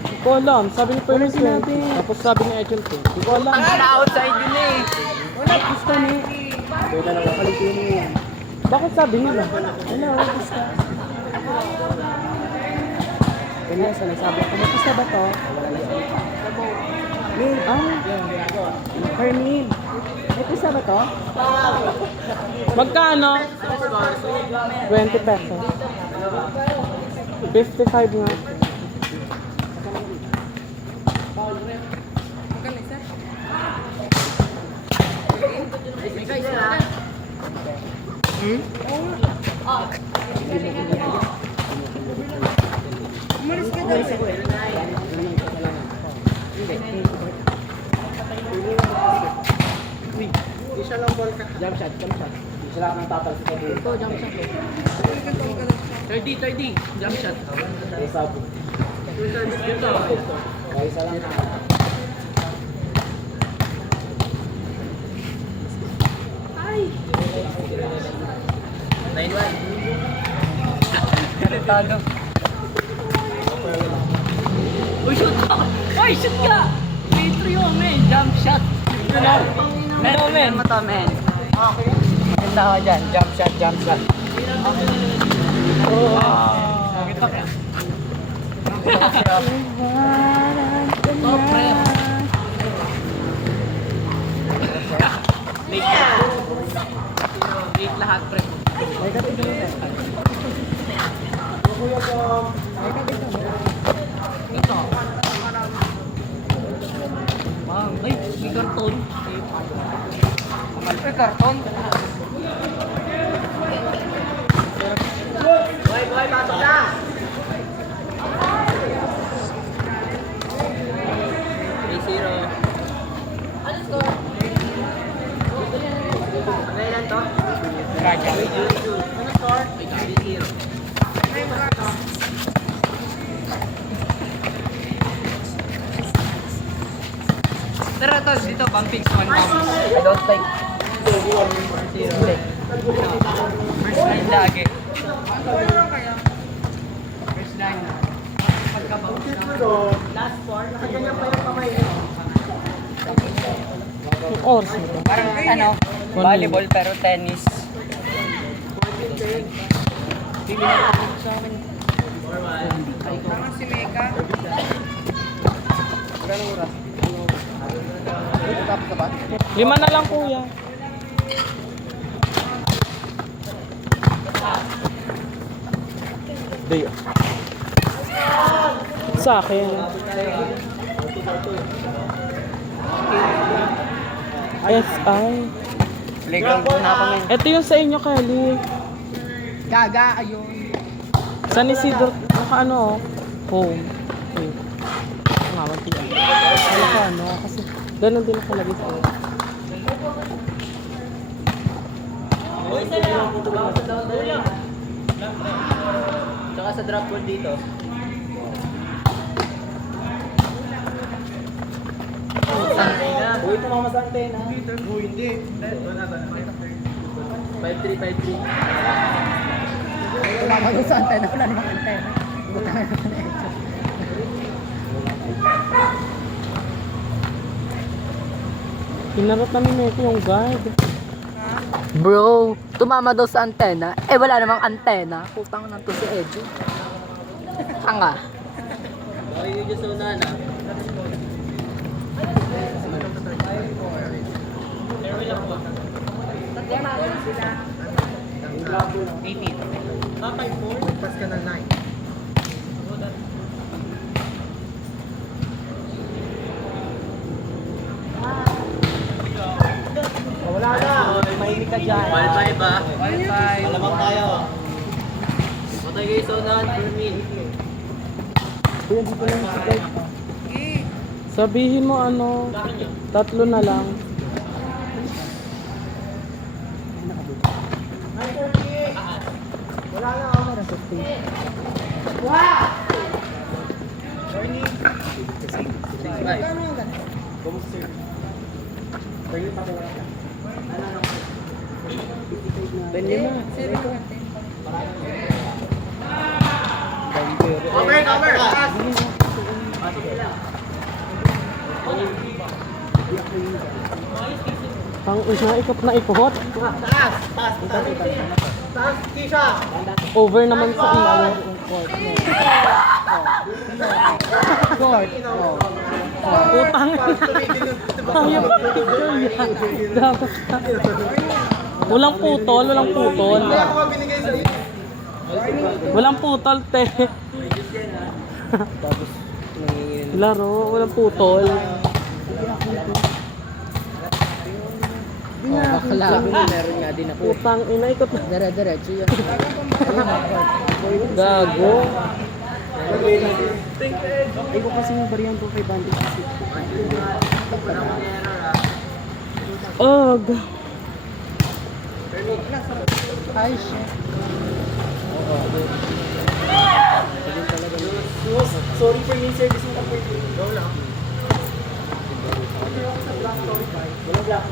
Hindi ko alam. Sabi ni Perry 20. Tapos sabi ni Echel 20. Hindi ko alam. outside yun eh! Wala, gusto ni. Pwede na lang palitin mo yan. Bakit sabi nila? Wala, gusto. Kanya sa nagsabi ako, magpista ba to? Min, Hermin, may pista ba to? Magkano? 20 pesos. 55 nga. Umalis ka daw. Hindi siya lang ball ka. Jump shot. Hindi sila ka nang tatal sa tabi. Ito, jump shot. 30. Jump shot. Ay, sabo. Ay, isa lang. Uy, shoot ka! Uy, shoot ka! May 3 men. Jump shot. Men. Maganda ka dyan. Jump shot. Kita ka. Top rep. Late lahat pre. Ito. Bang, ay, may karton. May karton. Boy, pasok na! Ano yan to? Ano score? 3-0. Tara to, dito, bumping one down. I don't like. First line lagi. First line. Pagkabawas na. Last score, nakaganyan pa yung kamay niyo. Yung oras nito. Parang ano, volleyball pero tennis. Parang si Meka. Lima na lang kuya. Day. Sa akin. SI. Playground na ako ngayon. Ito yung sa inyo, Kelly. Gaga, ayun. San Isidro, naka ano, home. Wait. Nga, magpila. Ano ka, ano, kasi ganun din nakalagay sa akin. Tsaka sa drop board dito. Uy, tumama sa antena. Uy, hindi. 5-3. Tumama doon sa antena, wala namang antena. Hinarap namin ito yung guard. Bro, tumama daw sa antena. Eh, wala namang antena. Putang na to si Eddie. Tanga. Okay, yun yung sa unahan ah. Pas ka ng 9. Wala na. Mahimik ka dyan. Bye-bye ba? Bye-bye. Malamang tayo. Patay kayo sa unahan, Fermin. Sabihin mo ano, 3 na lang. Wala na ako. Cover! Pang isa, ikot na ikot. Taas, Kisha! Over naman sa ilaw. Court. Utang. Ayaw picture yan. Dapat. Walang putol, walang putol. Kaya ako binigay sa iyo. Walang putol, te. Laro, walang putol. Bakla. Meron nga din ako. Utang, inaikot na. Dire-diretso yun. Gago. Ay ko kasi yung variant ko kay Bandit kasi. Ugh. Ay, shit. Sorry for yung service mo kapag go lang. Wala black.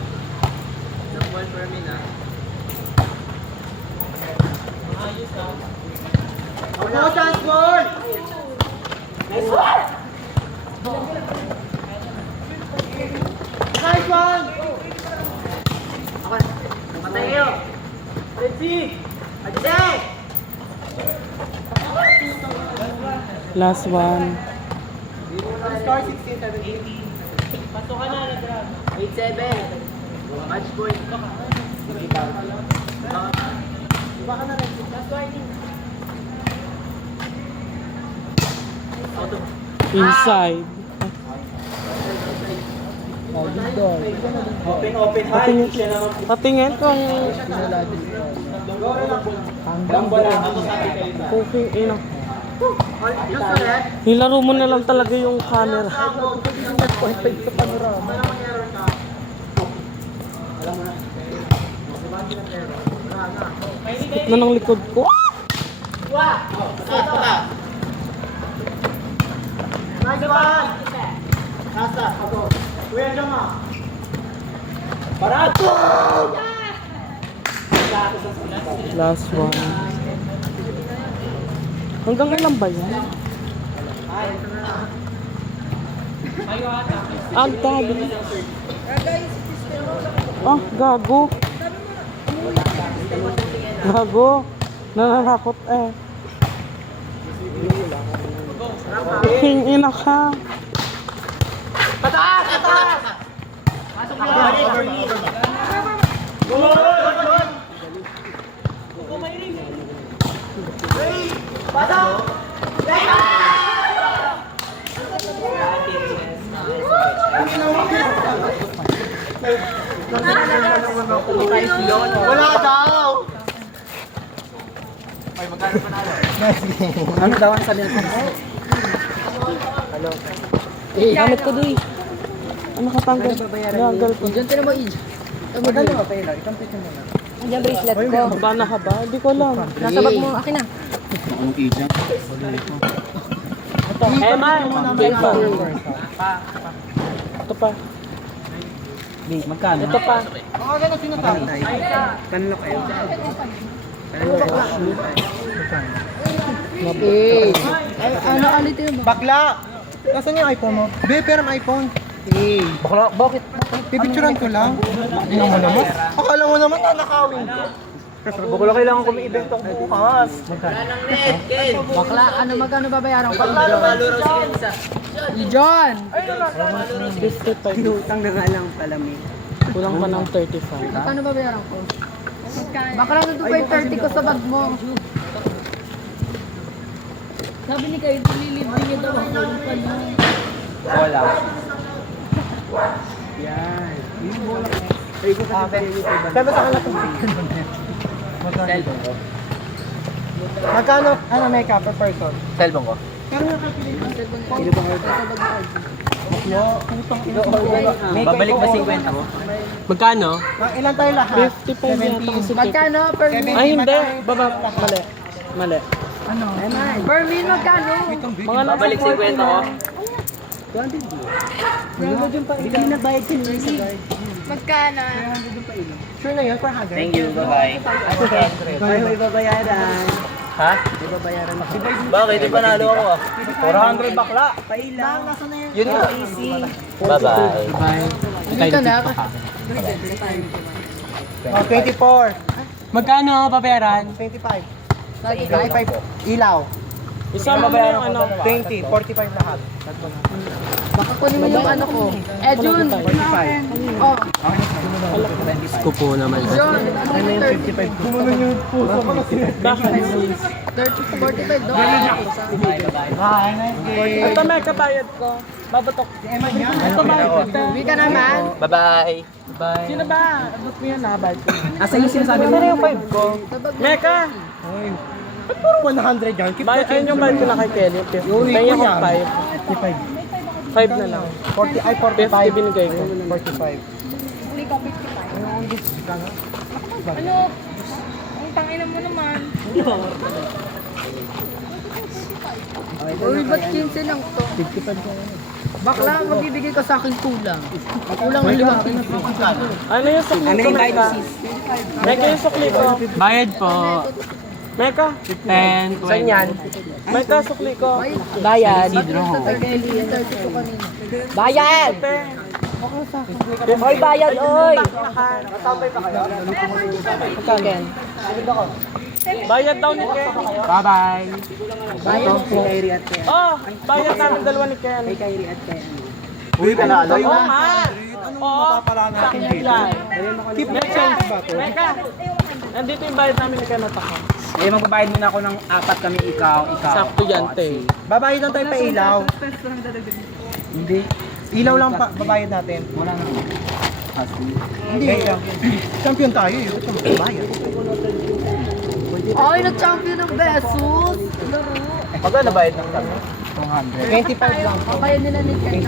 One for me na. Ako chance ball! Nice one! Nice one! Ako, matay kayo! Let's see! Ajay! Last one. Score 16, 17. 8-7. Match point. Inside. Open high. Siya naman. Patingin kung cooking ina. Nilaro mo na lang talaga yung camera. Sakit na ng likod ko. Nice one. Nasa. Kuya Joma. Parado. Last one. Hanggang ilan ba yan? Ang dami. Ah, gago. Gago. Nananakot eh. King ina ka. Wala daw. Ano daw ang sabi ko? Gamit ko doy. Ano katanggal? Gagal ko. Diyan tayo mo, Ij. Magkano ba pala? I-complete mo muna. Diyan bracelet ko. Ba na ka ba? Hindi ko alam. Nasa bag mo, akin na. Eh, man. Ito pa. Magkano? Ito pa. Mga gano'n sinatawag. Kanino kayo? Eh. Ano ulit yun? Bakla! Nasaan yung iPhone mo? Be, pero ang iPhone. Eh. Bakla, bakit? Pipicturan ko lang. Tingnan mo naman. Akala mo naman nanakawin ko. Bakla, kailangan ko may event ako bukas. Bakla, magkano babayaran ko? John! 55. Utang na nga lang pala, may. Kulang pa ng 35. Magkano babayaran ko? Bakla, nandun pa yung 30 ko sa bag mo. Sabi ni kayo, nililibre niya daw ako. Wala. Yan. Yung bola. Ay, ko kasi pa yung YouTube. Sabi sa kanila kung magkano? Ano makeup per person? Cellphone ko. Babalik ba 50 mo? Magkano? Ilan tayo lahat? 55 yata kasi. Magkano per min? Ay, hindi. Baba. Mali. Mali. Per min, magkano? Mga nasa Babalik 50 ko. Hindi nagbayad sila sa guard. Magkano? Sure na yun, 400. Thank you, bye-bye. Ay, may babayaran. Ha? May babayaran ako. Bakit? Di panalo ako ah. 400 bakla. Pailang. Nasa na yun? Yun nga. Bye-bye. Hindi ka na. Oh, 24. Magkano babayaran? 25. 25. Ilaw. Isama mo yung ano. 20. 45 lahat. Baka kunin mo yung ano ko. Eh, Jun. 45. Oh, Kupo naman. Jun. Ano yung 35? Kumunan yung puso ko kasi. 30 to 45 daw. Bye, nice day. Ito may kabayad ko. Babatok. Ito bayad ko. Uwi ka naman. Bye-bye. Bye. Sino ba? Abot mo yun na. Bayad ko. Asa yung sinasabi mo? yung 5 ko? Meka! Ba't puro 100 yan? Keep Bayad ayun yung bayad ko na kay Kelly. Kaya ko 5. 5 na lang. 40, ay 50 binigay ko. 45. Ano? Ang tangina mo naman. Uy, ba't 15 lang to? 55 ka. Bakla, magbibigay ka sa akin kulang. Kulang ng 5 piso. Ano yung sukli ko, Meka? Meka yung sukli ko. Bayad po. Meka? 10, 20. Saan yan? Meka, sukli ko. Bayad. Bayad! Oy, bayad, oy! Matambay pa kayo? Ken. Bayad daw ni Ken. Bye-bye. Ito, si Kyrie at Ken. Oh, bayad namin dalawa ni Ken. Kay Kyrie at Ken. Uy, panalo. Oo nga. Oo. natin dito? Keep Meka, change ba to? Meka. Nandito yung bayad namin ni Ken at ako. Eh, magbabayad muna ako ng 4 kami, ikaw. Sakto yan, te. Babayad lang tayo pa ilaw. Hindi. Ilaw lang pa, babayad natin. Wala na. Hindi. Champion tayo, yun. Ito magbabayad. Ay, nag-champion ng Besos! Magkano bayad ng kami? 200. 25 lang. Papayan nila ni Ken.